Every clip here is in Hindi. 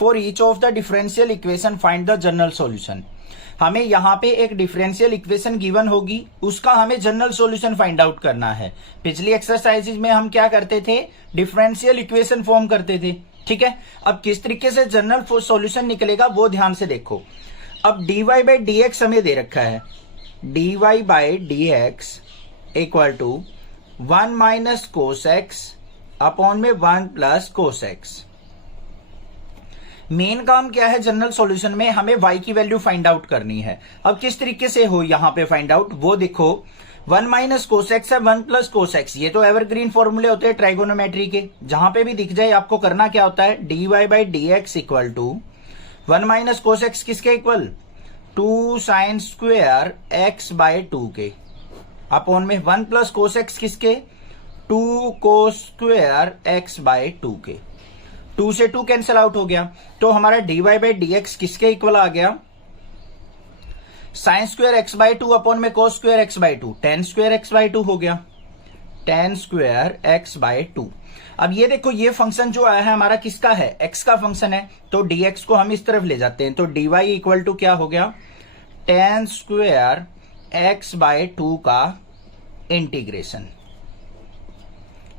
For each of the differential equation find the general solution. हमें यहाँ पे एक डिफरेंशियल इक्वेशन गिवन होगी, उसका हमें जनरल सॉल्यूशन फाइंड आउट करना है। पिछली एक्सरसाइजेज में हम क्या करते थे, डिफरेंशियल इक्वेशन फॉर्म करते थे, ठीक है। अब किस तरीके से जनरल सॉल्यूशन निकलेगा वो ध्यान से देखो। अब dy बाई डी एक्स हमें दे रखा है, dy by D x equal to 1 minus cos x upon में 1 प्लस कोस एक्स। मेन काम क्या है जनरल सॉल्यूशन में, हमें y की वैल्यू फाइंड आउट करनी है। अब किस तरीके से हो यहां पे फाइंड आउट वो देखो। 1 माइनस कोस एक्स है 1 प्लस कोस एक्स, ये तो एवरग्रीन फॉर्मूले होते हैं ट्राइगोनोमेट्री के, जहां पे भी दिख जाए आपको करना क्या होता है, dy by D x equal to 1 minus cos X किसके equal, 2 sine square X by 2 के अपॉन में 1 प्लस कोस एक्स किसके, 2 कोस स्क्वेयर एक्स बाय 2 के। 2 से 2 कैंसिल आउट हो गया, तो हमारा dy बाई डी एक्स किसके इक्वल आ गया, sine square x by 2 upon में cos square x by 2, tan square x by 2 हो गया, टेन स्क्वेयर एक्स बाई 2। अब ये देखो ये फंक्शन जो आया है हमारा किसका है, x का फंक्शन है, तो dx को हम इस तरफ ले जाते हैं, तो dy इक्वल टू क्या हो गया, टेन स्क्वेयर एक्स बाई 2 का इंटीग्रेशन।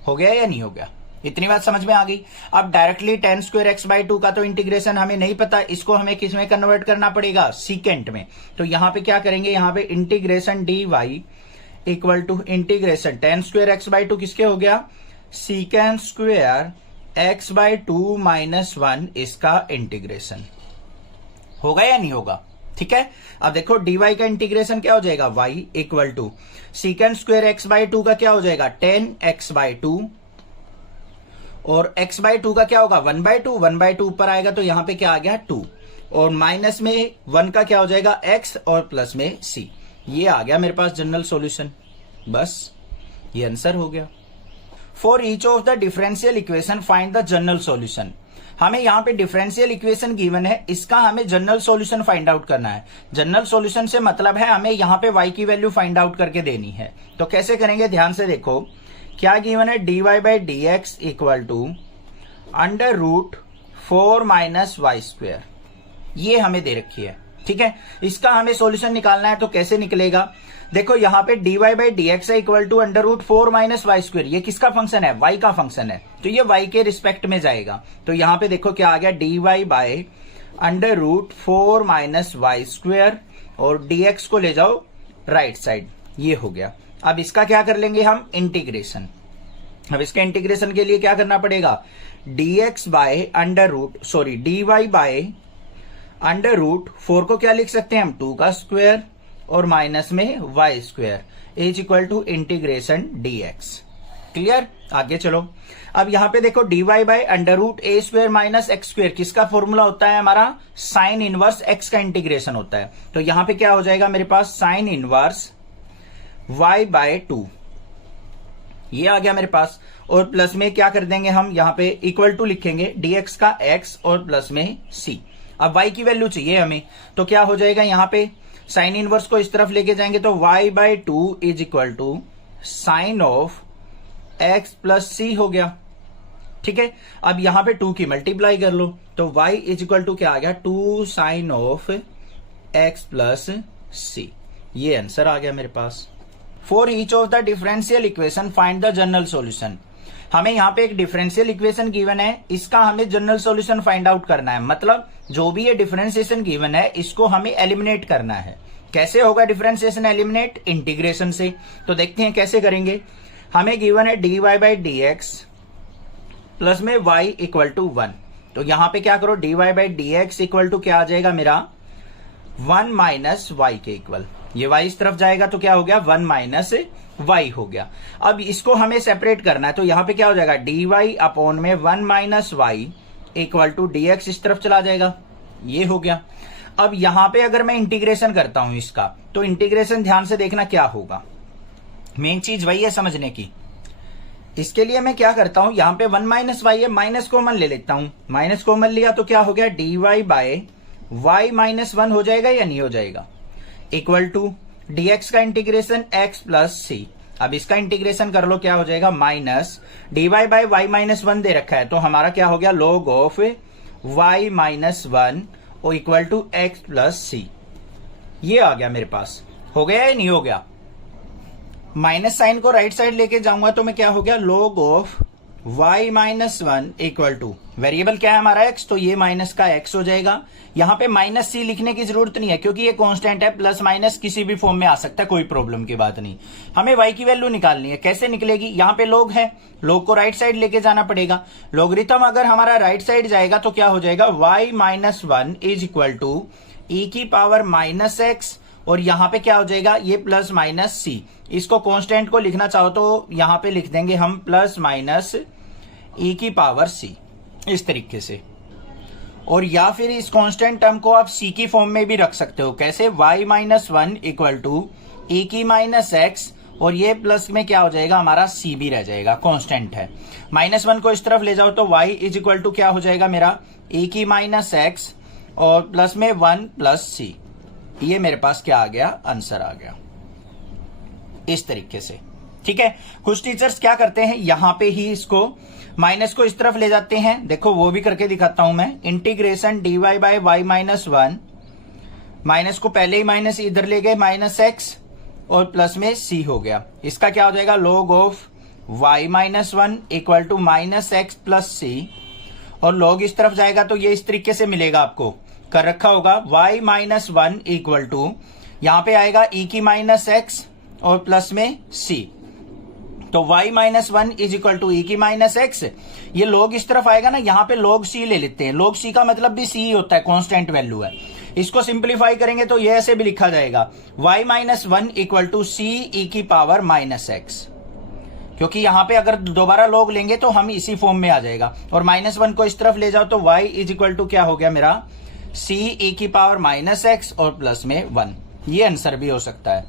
हो गया या नहीं हो गया, इतनी बात समझ में आ गई। अब directly ten square x by 2 का तो इंटीग्रेशन हमें नहीं पता, इसको हमें किस में कन्वर्ट करना पड़ेगा, सीकेंट में। तो यहां पे क्या करेंगे, यहां पे integration dy equal to integration tan square x by 2 किसके हो गया, secant square x by 2 minus 1 इसका इंटीग्रेशन। होगा या नहीं होगा, ठीक है। अब देखो dy का इंटीग्रेशन क्या हो जाएगा, y equal to secant square x by 2 का क्या हो जाएगा, 10x बाई 2, और x बाई 2 का क्या होगा, 1 बाई 2, 1 बाई 2 ऊपर आएगा तो यहां पे क्या आ गया 2, और माइनस में 1 का क्या हो जाएगा x और प्लस में c। ये आ गया मेरे पास जनरल सॉल्यूशन, बस ये आंसर हो गया। For each of the differential equation find the general solution. हमें यहाँ पे डिफरेंशियल इक्वेशन गिवन है, इसका हमें जनरल सॉल्यूशन फाइंड आउट करना है। जनरल सॉल्यूशन से मतलब है हमें यहाँ पे y की वैल्यू फाइंड आउट करके देनी है। तो कैसे करेंगे, ध्यान से देखो क्या गिवन है, dy by D x equal to under root 4 minus y square, ये हमें दे रखी है, ठीक है। इसका हमें सॉल्यूशन निकालना है, तो कैसे निकलेगा, देखो यहाँ पे dy बाई डी एक्स है equal to under root 4 minus y square, ये किसका फंक्शन है, y का फंक्शन है, तो ये y के रिस्पेक्ट में जाएगा। तो यहाँ पे देखो क्या आ गया, dy by under root 4 minus y square, और dx को ले जाओ राइट साइड, ये हो गया। अब इसका क्या कर लेंगे हम, इंटीग्रेशन। अब इसके इंटीग्रेशन के लिए क्या करना पड़ेगा, dx by under root sorry dy by under root 4 को क्या लिख सकते हैं हम, 2 का स्क्वायर और माइनस में y square is equal to integration dx। Clear, आगे चलो। अब यहां पे देखो dy by under root a square minus x square किसका फॉर्मूला होता है हमारा, साइन इनवर्स x का इंटीग्रेशन होता है। तो यहां पे क्या हो जाएगा मेरे पास, साइन इनवर्स y बाय 2, ये आ गया मेरे पास, और प्लस में क्या कर देंगे हम, यहां पे इक्वल टू लिखेंगे dx का x और प्लस में c। अब y की वैल्यू चाहिए हमें, तो क्या हो जाएगा, यहां पे साइन इनवर्स को इस तरफ लेके जाएंगे तो y by 2 is equal to sine of x plus c हो गया, ठीक है। अब यहां पे 2 की मल्टीप्लाई कर लो, तो y इज इक्वल टू क्या आ गया, 2 sine of x plus c, ये आंसर आ गया मेरे पास। For each of the differential equation find the general solution. हमें यहाँ पे एक डिफरेंशियल इक्वेशन गिवन है, इसका हमें जनरल सॉल्यूशन फाइंड आउट करना है, मतलब जो भी ये डिफरेंशिएशन गिवन है इसको हमें एलिमिनेट करना है। कैसे होगा डिफरेंशिएशन एलिमिनेट, इंटीग्रेशन से। तो देखते हैं कैसे करेंगे। हमें गिवन है dy by D x plus में y इक्वल टू 1, तो यहां पे क्या करो, dy by D x equal to क्या आ जाएगा मेरा, 1 माइनस वाई के इक्वल, ये y इस तरफ जाएगा तो क्या हो गया, 1 माइनस y हो गया। अब इसको हमें सेपरेट करना है, तो यहां पे क्या हो जाएगा, dy अपॉन में 1 minus y equal to dx इस तरफ चला जाएगा, ये हो गया। अब यहां पे अगर मैं इंटीग्रेशन करता हूं इसका, तो इंटीग्रेशन ध्यान से देखना क्या होगा, मेन चीज वही है समझने की। इसके लिए मैं क्या करता हूं, यहां पे 1 माइनस वाई है, माइनस कॉमन ले लेता हूं, माइनस कॉमन लिया तो क्या हो गया, dy बाय y माइनस 1 हो जाएगा या नहीं हो जाएगा, इक्वल टू dx का इंटीग्रेशन x प्लस c। अब इसका इंटीग्रेशन कर लो, क्या हो जाएगा, minus dy by y minus 1 दे रखा है, तो हमारा क्या हो गया, log ऑफ y माइनस 1 और इक्वल टू एक्स प्लस सी। ये आ गया मेरे पास। हो गया या नहीं हो गया? माइनस साइन को राइट साइड लेके जाऊंगा तो मैं क्या हो गया, log of y minus 1 equal to, variable क्या है हमारा x, तो ये माइनस का x हो जाएगा। यहां पे माइनस सी लिखने की जरूरत नहीं है क्योंकि ये कांस्टेंट है, प्लस माइनस किसी भी फॉर्म में आ सकता है, कोई प्रॉब्लम की बात नहीं। हमें y की वैल्यू निकालनी है, कैसे निकलेगी, यहां पे log है, log को राइट साइड लेके जाना पड़ेगा। लॉगरिथम अगर हमारा राइट साइड जाएगा तो क्या हो जाएगा, y minus 1 is equal to e की पावर माइनस एक्स, और यहां पे क्या हो जाएगा, ये प्लस माइनस सी। इसको कांस्टेंट को लिखना चाहो तो यहां पे लिख देंगे हम प्लस माइनस e की पावर सी, इस तरीके से। और या फिर इस कांस्टेंट टर्म को आप c की फॉर्म में भी रख सकते हो, कैसे, y minus 1 equal to e की माइनस एक्स, और ये प्लस में क्या हो जाएगा हमारा c भी रह जाएगा, कांस्टेंट है। माइनस 1 को इस तरफ ले जाओ तो y इज इक्वल टू क्या हो जाएगा मेरा, e की माइनस एक्स और प्लस में 1 प्लस सी। ये मेरे पास क्या आ गया, आंसर आ गया, इस तरीके से। ठीक है, कुछ टीचर्स क्या करते हैं, यहां पे ही इसको माइनस को इस तरफ ले जाते हैं। देखो वो भी करके दिखाता हूं मैं, integration dy by y minus 1, minus को पहले ही माइनस इधर ले गए, माइनस एक्स और प्लस में c हो गया। इसका क्या हो जाएगा, log of y minus 1 equal to minus x plus सी, और log इस तरफ जाएगा तो ये इस तरीके से मिलेगा, आपको कर रखा होगा, y माइनस 1 इक्वल टू, यहां पे आएगा e की माइनस एक्स और प्लस में c, तो y minus 1 is equal to e की माइनस एक्स। ये log इस तरफ आएगा ना, यहां पे log c ले लेते हैं, log c का मतलब भी c ही होता है, कांस्टेंट वैल्यू है। इसको सिंप्लीफाई करेंगे तो ये ऐसे भी लिखा जाएगा, y minus 1 equal to c e की पावर माइनस एक्स, क्योंकि यहां पे अगर दोबारा log लेंगे तो हम इसी फॉर्म में आ जाएगा। और माइनस 1 को इस तरफ ले जाओ तो y इज इक्वल टू क्या हो गया मेरा, c e की पावर माइनस एक्स और प्लस में 1। ये आंसर भी हो सकता है,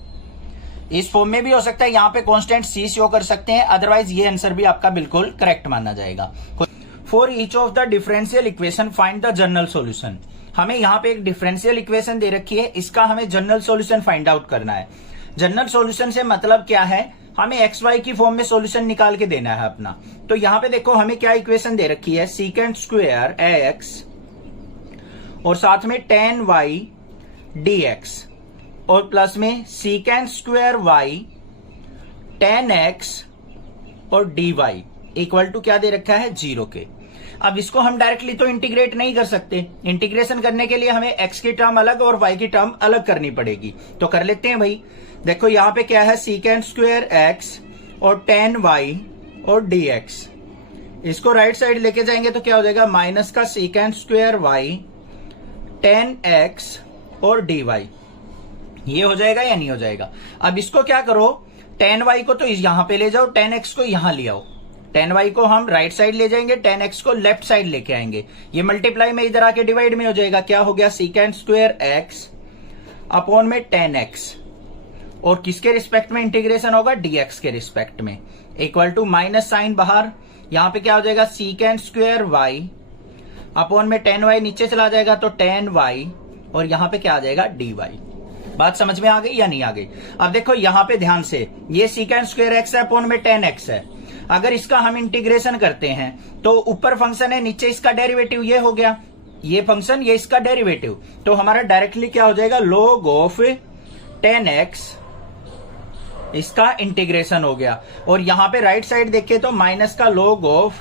इस फॉर्म में भी हो सकता है, यहां पे कांस्टेंट c शो कर सकते हैं, अदरवाइज ये आंसर भी आपका बिल्कुल करेक्ट माना जाएगा। For each of the differential equation find the general solution. हमें यहां पे एक डिफरेंशियल इक्वेशन दे रखी है, इसका हमें जनरल सॉल्यूशन फाइंड आउट करना है। जनरल सॉल्यूशन से मतलब क्या है, हमें एक्स वाई की फॉर्म में सॉल्यूशन निकाल के देना है अपना। तो यहां पे देखो हमें क्या इक्वेशन दे रखी है, सीकेंट स्क्वायर एक्स और साथ में tan y dx और प्लस में secant square y tan x और dy इक्वल टू क्या दे रखा है, 0 के। अब इसको हम डायरेक्टली तो इंटीग्रेट नहीं कर सकते, इंटीग्रेशन करने के लिए हमें x की टर्म अलग और y की टर्म अलग करनी पड़ेगी। तो कर लेते हैं भाई। देखो यहां पे क्या है, सीकेंट स्क्वायर x और tan y और dx, इसको राइट साइड लेके जाएंगे तो क्या हो जाएगा, माइनस का secant square y tan x और dy। ये हो जाएगा या नहीं हो जाएगा। अब इसको क्या करो, tan y को तो यहां पे ले जाओ, tan x को यहां ले आओ। tan y को हम राइट साइड ले जाएंगे, tan x को लेफ्ट साइड लेके आएंगे। ये मल्टीप्लाई में इधर आके डिवाइड में हो जाएगा, क्या हो गया, सीकेंट स्क्वायर x अपॉन में tan x, और किसके रिस्पेक्ट में इंटीग्रेशन होगा, dx के रिस्पेक्ट में, इक्वल टू माइनस साइन बाहर, यहां पे क्या हो जाएगा, सीकेंट स्क्वायर y अपॉन में tan y नीचे चला जाएगा तो tan y, और यहां पे क्या आ जाएगा, dy। बात समझ में आ गई या नहीं आ गई। अब देखो यहां पे ध्यान से, ये सीकेंट स्क्वायर x है अपॉन में tan x है, अगर इसका हम इंटीग्रेशन करते हैं तो ऊपर फंक्शन है, नीचे इसका डेरिवेटिव ये हो गया, ये फंक्शन ये इसका डेरिवेटिव, तो हमारा डायरेक्टली क्या हो जाएगा, log ऑफ tan x, इसका इंटीग्रेशन हो गया। और यहां पे राइट साइड देखे तो माइनस का log ऑफ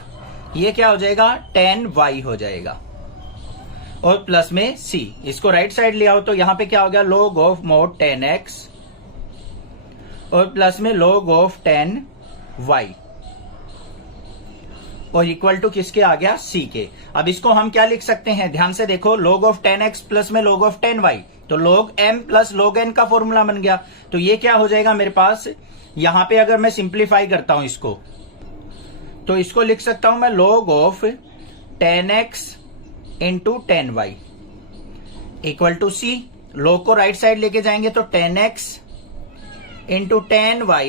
ये क्या हो जाएगा, tan y हो जाएगा, और प्लस में c, इसको राइट साइड ले आओ तो यहां पे क्या हो गया, log of mod tan x और प्लस में log ऑफ tan y, और इक्वल टू किसके आ गया, c के। अब इसको हम क्या लिख सकते हैं, ध्यान से देखो, log of tan x plus में log ऑफ tan y, तो log m plus log n का फॉर्मूला बन गया। तो ये क्या हो जाएगा मेरे पास, यहां पे अगर मैं सिंप्लीफाई करता हूं इसको, तो इसको लिख सकता हूं मैं log of tan x into tan y equal to c। log को राइट साइड लेके जाएंगे तो tan x into tan y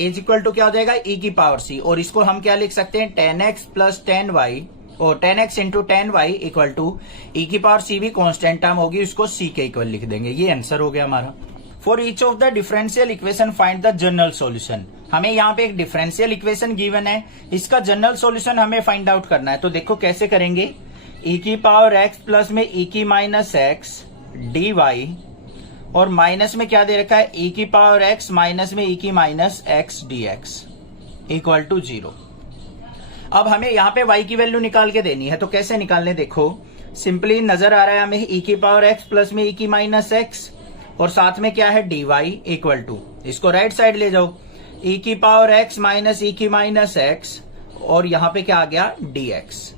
is equal to क्या हो जाएगा, e की पावर c, और इसको हम क्या लिख सकते हैं, tan x plus tan y, और tan x into tan y equal to e की पावर c भी कांस्टेंट टर्म होगी, उसको c के इक्वल लिख देंगे। ये आंसर हो गया हमारा। For each of the differential equation find the general solution. हमें यहाँ पे एक डिफरेंशियल इक्वेशन गिवन है, इसका जनरल सॉल्यूशन हमें फाइंड आउट करना है। तो देखो कैसे करेंगे, ई की पावर एक्स प्लस में ई की माइनस एक्स डी वाई, और माइनस में क्या दे रखा है, ई की पावर एक्स माइनस में ई की minus x d x equal to 0। अब हमें यहां पे y की वैल्यू निकाल के देनी है, तो कैसे निकालने, देखो सिंपली नजर आ रहा है हमें ई की पावर एक्स प्लस में ई की माइनस एक्स, और साथ में क्या है डी वाई इक्वल टू, इसको राइट साइड ले जाओ, ई की पावर एक्स माइनस ई की माइनस एक्स, और यहां पे क्या आ गया डी एक्स।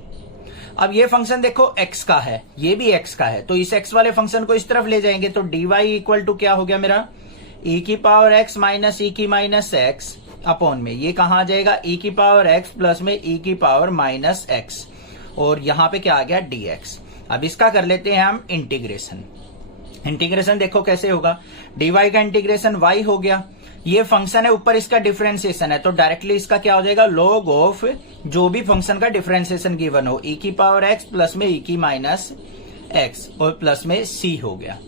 अब ये फंक्शन देखो x का है, ये भी x का है, तो इस x वाले फंक्शन को इस तरफ ले जाएंगे, तो dy इक्वल टू क्या हो गया मेरा, e की पावर x माइनस e की माइनस x अपॉन में ये कहां आ जाएगा, e की पावर x प्लस में e की पावर माइनस x, और यहां पे क्या आ गया dx। अब इसका कर लेते हैं हम इंटीग्रेशन। इंटीग्रेशन देखो कैसे होगा, dy का इंटीग्रेशन y हो गया, ये फंक्शन है ऊपर, इसका डिफरेंशिएशन है, तो डायरेक्टली इसका क्या हो जाएगा, लॉग ऑफ जो भी फंक्शन का डिफरेंशिएशन गिवन हो, e की पावर x प्लस में e की माइनस x और प्लस में c हो गया।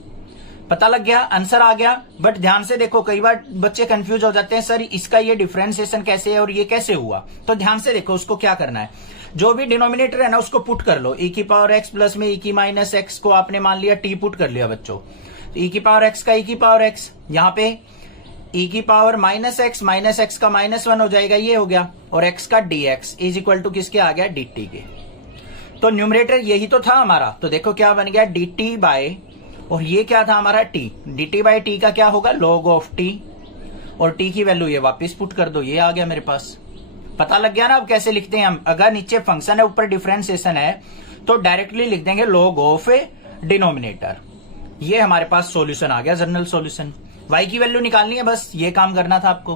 पता लग गया, आंसर आ गया। बट ध्यान से देखो, कई बार बच्चे कंफ्यूज हो जाते हैं, सर इसका ये डिफरेंशिएशन कैसे है और ये कैसे हुआ, तो ध्यान से देखो उसको क्या करना है, जो भी डिनोमिनेटर है ना उसको पुट कर लो, e की पावर x प्लस में e की माइनस x को आपने मान लिया t पुट कर लिया बच्चों, e की पावर x का e की पावर x, यहाँ पे e की पावर माइनस x का -1 हो जाएगा, ये हो गया, और x का dx इज इक्वल टू किसके आ गया, dt के। तो न्यूमरेटर यही तो था हमारा, तो देखो क्या बन गया dt बाय, और ये क्या था हमारा t, dt बाय t का क्या होगा, log ऑफ t, और t की वैल्यू ये वापस पुट कर दो, ये आ गया मेरे पास। पता लग गया ना अब कैसे लिखते हैं हम, अगर नीचे फंक्शन है ऊपर डिफरेंशिएशन है तो डायरेक्टली लिख देंगे log ऑफ डिनोमिनेटर। ये हमारे पास सॉल्यूशन आ गया, जनरल सॉल्यूशन। y की वैल्यू निकालनी है, बस ये काम करना था आपको।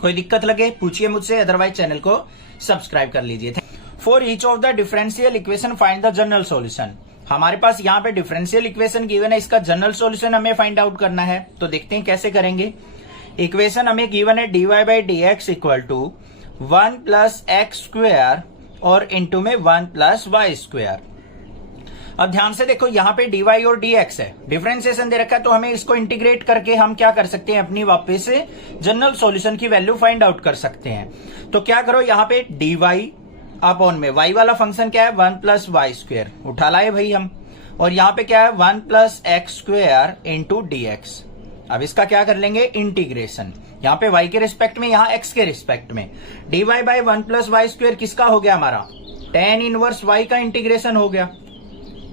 कोई दिक्कत लगे पूछिए मुझसे, अदरवाइज चैनल को सब्सक्राइब कर लीजिए। For each of the differential equation find the general solution. हमारे पास यहाँ पे डिफरेंशियल इक्वेशन गिवन है, इसका जनरल सॉल्यूशन हमें फाइंड आउट करना है, तो देखते हैं कैसे करेंगे। इक्वेशन हमें गिवन है dy by D x equal to 1 plus x square और इंटू में 1 प्लस वाई स्क्वेयर। अब ध्यान से देखो, यहाँ पे dy और dx है, डिफरेंशिएशन दे रखा है, तो हमें इसको इंटीग्रेट करके हम क्या कर सकते हैं, अपनी वापस से जनरल सॉल्यूशन की वैल्यू फाइंड आउट कर सकते हैं। तो क्या करो, यहाँ पे dy अपॉन में y वाला फंक्शन क्या है, 1 प्लस वाई स्क्वेयर उठा लाए भाई हम, और यहाँ पे क्या है 1 plus x square into dx। अब इसका क्या कर लेंगे, इंटीग्रेशन, यहाँ पे y के रिस्पेक्ट में, यहाँ x के रिस्पेक्ट में, dy by 1 plus y square किसका हो गया हमारा, tan इनवर्स y का इंटीग्रेशन हो गया,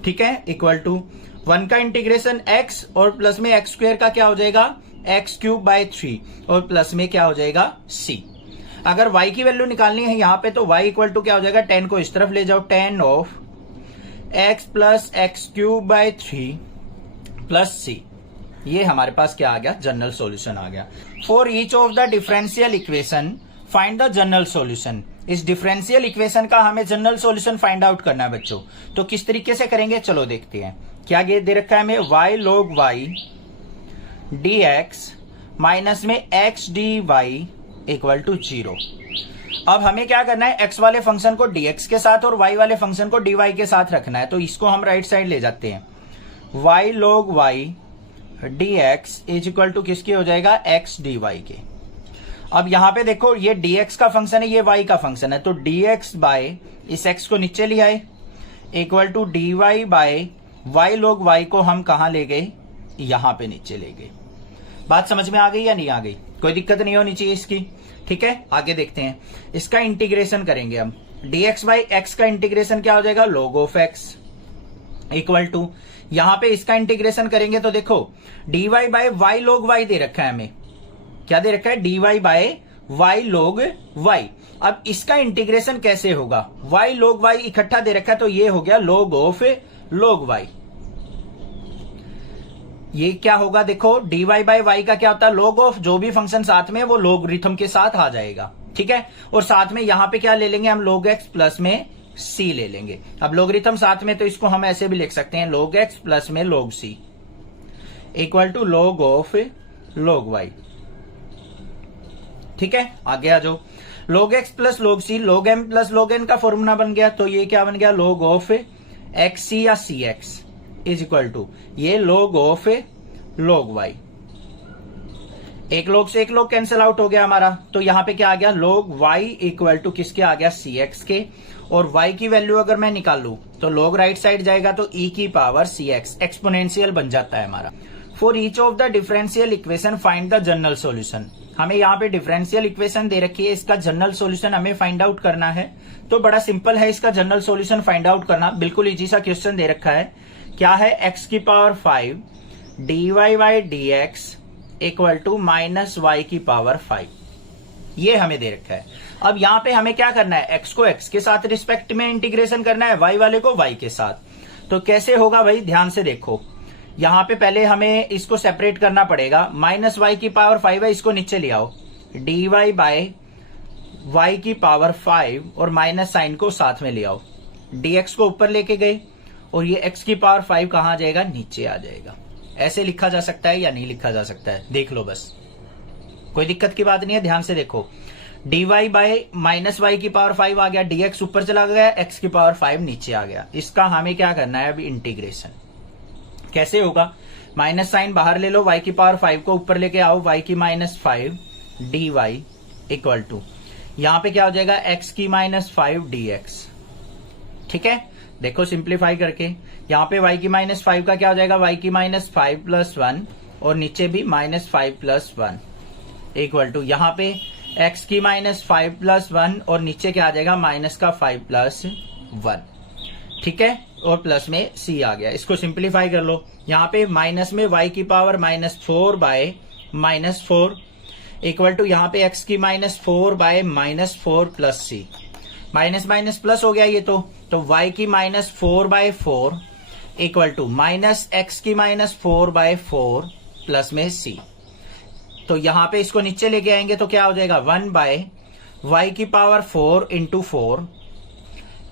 ठीक है, इक्वल टू 1 का इंटीग्रेशन x और प्लस में एक्स स्क्वेयर का क्या हो जाएगा, एक्स क्यूब बाई 3 और प्लस में क्या हो जाएगा c। अगर y की वैल्यू निकालनी है यहाँ पे, तो y इक्वल टू क्या हो जाएगा, 10 को इस तरफ ले जाओ, tan of x plus x cube by 3 plus c। ये हमारे पास क्या आ गया, जनरल सॉल्यूशन आ गया। For each of the differential equation find the general solution. इस डिफरेंशियल इक्वेशन का हमें जनरल सॉल्यूशन फाइंड आउट करना है बच्चों, तो किस तरीके से करेंगे चलो देखते हैं। क्या ये दे रखा है हमें, y log y dx minus में x dy इक्वल टू 0। अब हमें क्या करना है, x वाले फंक्शन को dx के साथ और y वाले फंक्शन को dy के साथ रखना है, तो इसको हम राइट साइड ले जाते हैं। y log y dx is equal to किसके हो जाएगा, x dy के। अब यहां पे देखो, ये dx का फंक्शन है, ये y का फंक्शन है, तो dx बाय इस x को नीचे ले आए equal to dy by y log y को हम कहां ले गए, यहां पे नीचे ले गए। बात समझ में आ गई या नहीं आ गई, कोई दिक्कत नहीं होनी चाहिए इसकी, ठीक है। आगे देखते हैं, इसका इंटीग्रेशन करेंगे हम। dx बाई x का इंटीग्रेशन क्या हो जाएगा, log of x equal to, यहां पे इसका इंटीग्रेशन करेंगे तो देखो dy by y log y दे रखा है हमें, क्या दे रखा है, dy by y log y। अब इसका इंटीग्रेशन कैसे होगा, y log y इकट्ठा दे रखा है, तो ये हो गया log ऑफ log y। ये क्या होगा, देखो dy बाय y का क्या होता है, log ऑफ जो भी फंक्शन साथ में वो लोगरिथम के साथ आ जाएगा, ठीक है। और साथ में यहां पे क्या ले लेंगे हम, log x प्लस में c ले लेंगे। अब लोगरिथम साथ में, तो इसको हम ऐसे भी लिख सकते हैं, log x प्लस में log c equal to log of log y, ठीक है। आगे आ जाओ, log x plus log c log m plus log n का फॉर्मूला बन गया, तो ये क्या बन गया, log ऑफ xc या cx इज इक्वल टू ये log ऑफ log y एक लोग से एक लोग कैंसिल आउट हो गया हमारा, तो यहां पे क्या आ गया, log y इक्वल टू किसके आ गया, cx के, और y की वैल्यू अगर मैं निकाल लूं तो log राइट साइड जाएगा तो e की पावर cx, एक्सपोनेंशियल बन जाता है हमारा। For each of the differential equation find the general solution. हमें यहाँ पे डिफरेंशियल इक्वेशन दे रखी है, इसका जनरल सॉल्यूशन हमें फाइंड आउट करना है। तो बड़ा सिंपल है इसका जनरल सॉल्यूशन फाइंड आउट करना, बिल्कुल इजी सा क्वेश्चन दे रखा है। क्या है, x की power 5 dy by D x equal to minus y की पावर 5, ये हमें दे रखा है। अब यहां पे हमें क्या करना है, x को x के साथ रिस्पेक्ट में इंटीग्रेशन करना है, y वाले को y के साथ। तो कैसे होगा भाई, ध्यान से देखो, यहां पे पहले हमें इसको सेपरेट करना पड़ेगा। माइनस वाई की पावर 5 है, इसको नीचे ले आओ, dy बाई y की पावर 5 और माइनस साइन को साथ में ले आओ, dx को ऊपर लेके गए और ये x की पावर 5 कहां आ जाएगा, नीचे आ जाएगा। ऐसे लिखा जा सकता है या नहीं लिखा जा सकता है, देख लो बस, कोई दिक्कत की बात नहीं है, ध्यान से देखो। dy बाई माइनस वाई की पावर 5 आ गया, dx ऊपर चला गया, x की पावर 5 नीचे आ गया। इसका हमें क्या करना है अभी, इंटीग्रेशन। कैसे होगा, माइनस साइन बाहर ले लो, y की पावर 5 को ऊपर लेके आओ, y की माइनस 5 dy इक्वल टू, यहां पे क्या हो जाएगा, x की माइनस 5 dx। ठीक है, देखो सिंप्लीफाई करके, यहां पे y की माइनस 5 का क्या हो जाएगा, y की माइनस 5 प्लस 1 और नीचे भी माइनस 5 प्लस 1 इक्वल टू, यहां पे x की माइनस 5 प्लस 1 और नीचे क्या आ जाएगा, माइनस का 5 प्लस 1। ठीक है, और प्लस में c आ गया। इसको सिंप्लीफाई कर लो, यहां पे माइनस में y की power minus 4 by minus 4 equal to, यहां पे x की minus 4 by minus 4 plus c, minus minus plus हो गया ये तो y की minus 4 by 4 equal to minus x की माइनस 4 बाय 4 प्लस में c। तो यहां पे इसको नीचे लेके आएंगे तो क्या हो जाएगा, 1 बाय y की power 4 into 4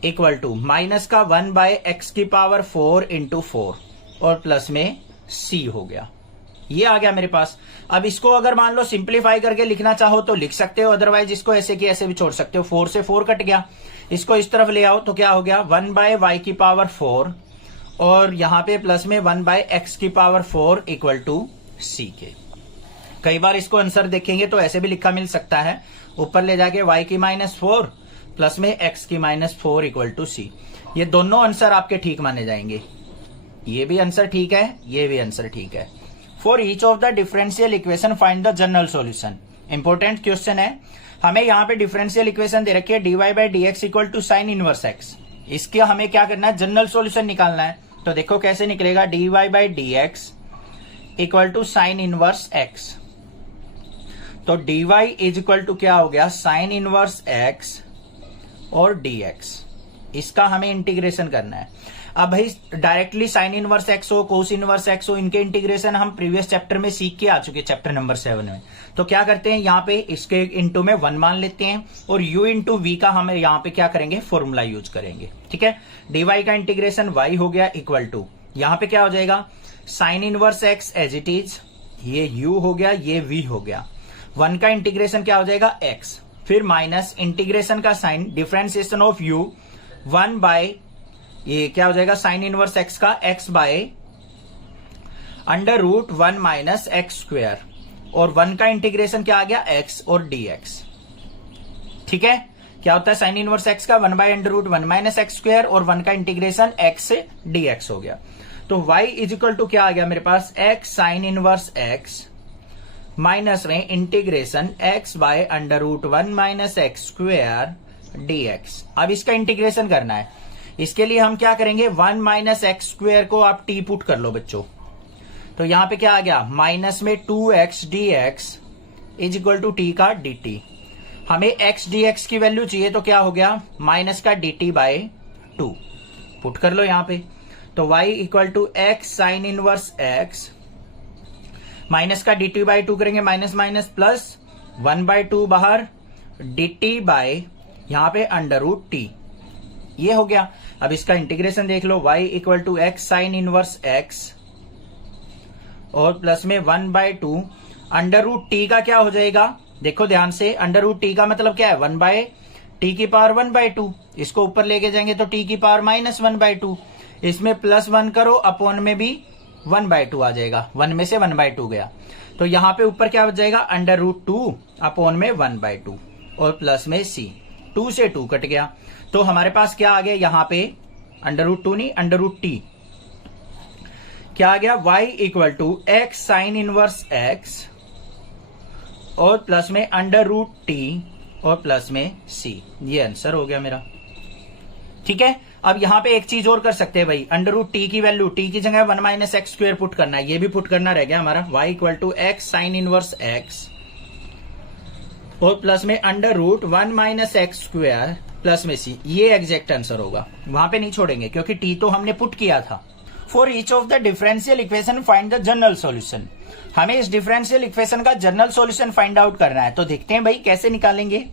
equal to minus का 1 बाय एक्स की पावर 4 इंटू 4 और प्लस में c हो गया। ये आ गया मेरे पास। अब इसको अगर मान लो सिंप्लीफाई करके लिखना चाहो तो लिख सकते हो, अदरवाइज इसको ऐसे की ऐसे भी छोड़ सकते हो। 4 से 4 कट गया, इसको इस तरफ ले आओ तो क्या हो गया, 1 बाय वाई की पावर 4 और यहां पे प्लस में 1 बाय एक्स की पावर 4 इक्वल टू सी के। कई बार इसको आंसर देखेंगे तो ऐसे भी लिखा मिल सकता है, ऊपर ले जाके y की माइनस 4 प्लस में x की माइनस 4 इक्वल टू सी। ये दोनों आंसर आपके ठीक माने जाएंगे, ये भी आंसर ठीक है, ये भी आंसर ठीक है। For each of the differential equation find the general solution. Important question है, हमें यहाँ पे डिफरेंशियल इक्वेशन दे रखी है dy by D x equal to sine inverse x. इसके हमें क्या करना है, जनरल सॉल्यूशन निकालना है। तो देखो कैसे निकलेगा, dy by D x equal to sine inverse x. तो dy इज इक्वल टू क्या हो गया, साइन इनवर्स एक्स और dx। इसका हमें इंटीग्रेशन करना है। अब भाई डायरेक्टली साइन इनवर्स एक्स हो, कोस इनवर्स एक्स हो, इनके इंटीग्रेशन हम प्रीवियस चैप्टर में सीख के आ चुके, चैप्टर नंबर 7 में। तो क्या करते हैं, यहाँ पे इसके इंटू में 1 मान लेते हैं और u इंटू वी का हम यहाँ पे क्या करेंगे, फॉर्मूला यूज करेंगे। ठीक है, dy का इंटीग्रेशन y हो गया इक्वल टू, यहाँ पे क्या हो जाएगा, sine inverse x as it is, ये u हो गया, ये v हो गया। 1 का इंटीग्रेशन क्या हो जाएगा, x, फिर माइनस इंटीग्रेशन का sine, differentiation of u 1 by ये क्या हो जाएगा, साइन इनवर्स एक्स का x by under root 1 minus x square, और 1 का इंटीग्रेशन क्या आ गया, x और dx। ठीक है, क्या होता है, साइन इनवर्स एक्स का 1 by under root 1 minus x square और 1 का इंटीग्रेशन x dx हो गया। तो y इज इक्वल टू क्या आ गया मेरे पास, x sine inverse x minus में integration x by under root 1 minus x square dx। अब इसका इंटीग्रेशन करना है, इसके लिए हम क्या करेंगे, 1 माइनस एक्स स्क्वायर को आप टी पुट कर लो बच्चों। तो यहां पे क्या आ गया, माइनस में 2x dx is equal to t का dt। हमें x dx की वैल्यू चाहिए तो क्या हो गया, माइनस का dt बाय 2 पुट कर लो यहां पे। तो y equal to x sine inverse x minus का dt बाय 2 करेंगे, माइनस माइनस प्लस 1 बाय 2 बाहर, dt बाय यहां पे अंडर रूट टी, ये हो गया। अब इसका इंटीग्रेशन देख लो, y equal to x sine inverse x और प्लस में 1 बाय 2 अंडर रूट टी का क्या हो जाएगा, देखो ध्यान से, अंडर रूट टी का मतलब क्या है, 1 बाय टी की पावर 1 बाय 2, इसको ऊपर लेके जाएंगे तो टी की पावर माइनस 1 बाय 2, इसमें प्लस 1 करो, अपॉन में भी 1 बाय 2 आ जाएगा, 1 में से 1 बाय 2 गया। तो यहां पे ऊपर क्या बच जाएगा, अंडर रूट 2 अपॉन में 1/2 और प्लस में c, 2 से 2 कट गया। तो हमारे पास क्या आ गया यहां पे, अंडर रूट 2 नहीं, अंडर रूट t क्या आ गया, y equal to x sine inverse x और प्लस में अंडर रूट t और प्लस में c। ये आंसर हो गया मेरा। ठीक है, अब यहां पे एक चीज और कर सकते हैं भाई, अंडर रूट टी की वैल्यू t की जगह 1 माइनस एक्स स्क्वायर पुट करना है, ये भी पुट करना रह गया हमारा। y equal to x sine inverse x और प्लस में under root 1 minus x square plus में c। ये एग्जैक्ट आंसर होगा, वहां पे नहीं छोड़ेंगे क्योंकि t तो हमने पुट किया था। For each of the differential equation find the general solution. हमें इस डिफरेंशियल इक्वेशन का जनरल सॉल्यूशन फाइंड आउट करना है। तो देखते हैं भाई कैसे निकालेंगे।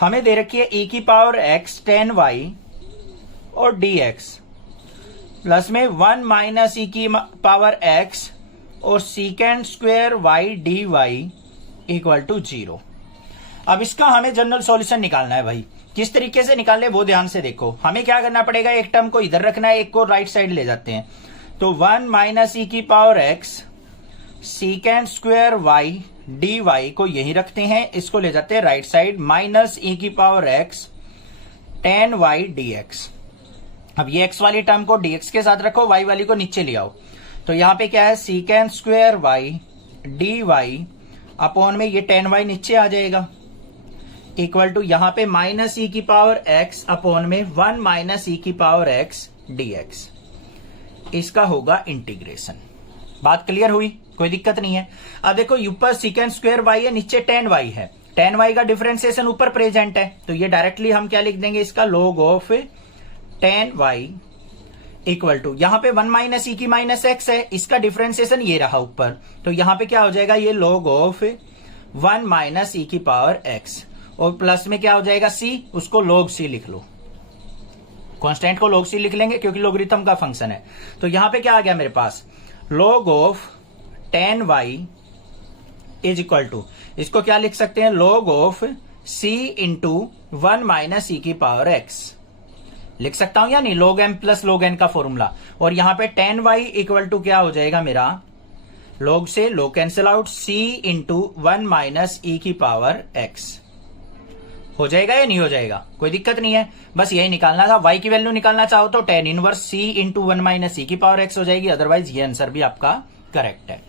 हमें दे रखी है e की पावर x tan y और dx प्लस में 1 माइनस e की पावर x और second square y dy equal to 0। अब इसका हमें जनरल सॉल्यूशन निकालना है भाई। किस तरीके से निकालने वो ध्यान से देखो। हमें क्या करना पड़ेगा, एक टर्म को इधर रखना है, एक को राइट साइड ले जाते हैं। तो 1 माइनस e की power x सीकेंड square y dy को यही रखते हैं, इसको ले जाते हैं राइट साइड, माइनस e की power x tan y dx। अब ये x वाली टर्म को dx के साथ रखो, y वाली को नीचे ले आओ। तो यहां पे क्या है, सीकेंड स्क्वायर y dy अपॉन में ये tan y नीचे आ जाएगा इक्वल टू यहां पे माइनस e की पावर x अपॉन में 1 माइनस e की पावर x dx। इसका होगा इंटीग्रेशन। बात क्लियर हुई, कोई दिक्कत नहीं है। अब देखो ऊपर सीकेंड स्क्वायर y है, नीचे tan y है। tan y का डिफरेंशिएशन ऊपर प्रेजेंट है, तो ये डायरेक्टली हम क्या लिख देंगे, इसका log of tan y equal to यहां पे 1 माइनस e की माइनस x है, इसका डिफरेंशिएशन ये रहा ऊपर, तो यहां पे क्या हो जाएगा, ये log ऑफ 1 माइनस e की पावर x और प्लस में क्या हो जाएगा c, उसको log c लिख लो। कांस्टेंट को log c लिख लेंगे क्योंकि लोगरिथम का फंक्शन है। तो यहां पे क्या आ गया मेरे पास, log of tan y is equal to, इसको क्या लिख सकते हैं, log of c into 1 minus e की पावर x लिख सकता हूं या नहीं, log m plus log n का फॉर्मूला। और यहां पे tan y इक्वल टू क्या हो जाएगा मेरा, log से log cancel out, c into 1 minus e की पावर x हो जाएगा या नहीं हो जाएगा, कोई दिक्कत नहीं है। बस यही निकालना था। y की वैल्यू निकालना चाहो तो tan inverse c into 1 minus e की पावर x हो जाएगी, अदरवाइज ये आंसर भी आपका करेक्ट है।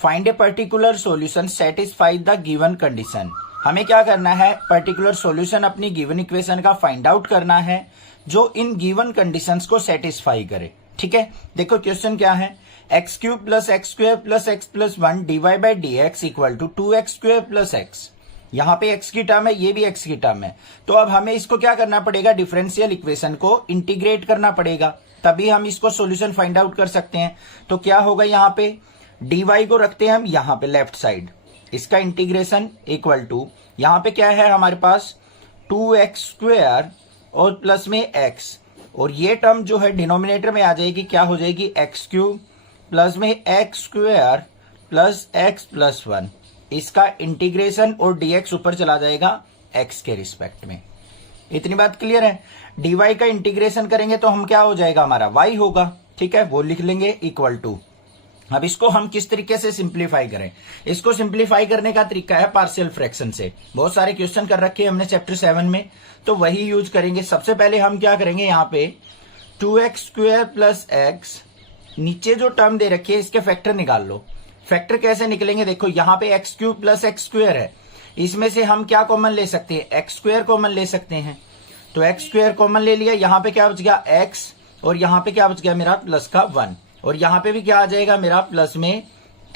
Find a particular solution satisfy the given condition. हमें क्या करना है, पर्टिकुलर सॉल्यूशन अपनी गिवन इक्वेशन का फाइंड आउट करना है जो इन गिवन कंडीशंस को सेटिस्फाई करे। ठीक है, देखो क्वेश्चन क्या है, x cube plus x square plus x plus 1 dy by D x equal to 2x square plus x. यहां पे x की टर्म है, ये भी x की टर्म है। तो अब हमें इसको क्या करना पड़ेगा, डिफरेंशियल इक्वेशन को इंटीग्रेट करना पड़ेगा, तभी हम इसको सॉल्यूशन फाइंड आउट कर सकते हैं। तो क्या होगा, यहाँ पे dy को रखते हैं हम यहाँ पे लेफ्ट साइड, इसका इंटीग्रेशन इक्वल टू यहाँ पे क्या है हमारे पास 2x स्क्वायर और प्लस में x, और ये टर्म जो है डिनोमिनेटर में आ जाएगी, क्या हो जाएगी, एक्स क्यूब प्लस में x square plus x plus 1। इसका इंटीग्रेशन और dx ऊपर चला जाएगा x के रिस्पेक्ट में। इतनी बात क्लियर है। dy का इंटीग्रेशन करेंगे तो हम क्या हो जाएगा, हमारा y होगा। ठीक है, वो लिख लेंगे इक्वल टू। अब इसको हम किस तरीके से सिंप्लीफाई करें, इसको सिंप्लीफाई करने का तरीका है पार्शियल फ्रैक्शन से। बहुत सारे क्वेश्चन कर रखे हैं हमने चैप्टर 7 में, तो वही यूज करेंगे। सबसे पहले हम क्या करेंगे, यहाँ पे 2x स्क्वायर प्लस एक्स, नीचे जो टर्म दे रखी है इसके फैक्टर निकाल लो। फैक्टर कैसे निकलेंगे, देखो यहाँ पे x cube plus x square है, इसमें से हम क्या कॉमन ले सकते हैं, एक्स स्क्वायर कॉमन ले सकते हैं। तो एक्स स्क्वायर कॉमन ले लिया, यहाँ पे क्या बच गया एक्स, और यहाँ पे क्या बच गया मेरा प्लस का 1, और यहाँ पे भी क्या आ जाएगा मेरा प्लस में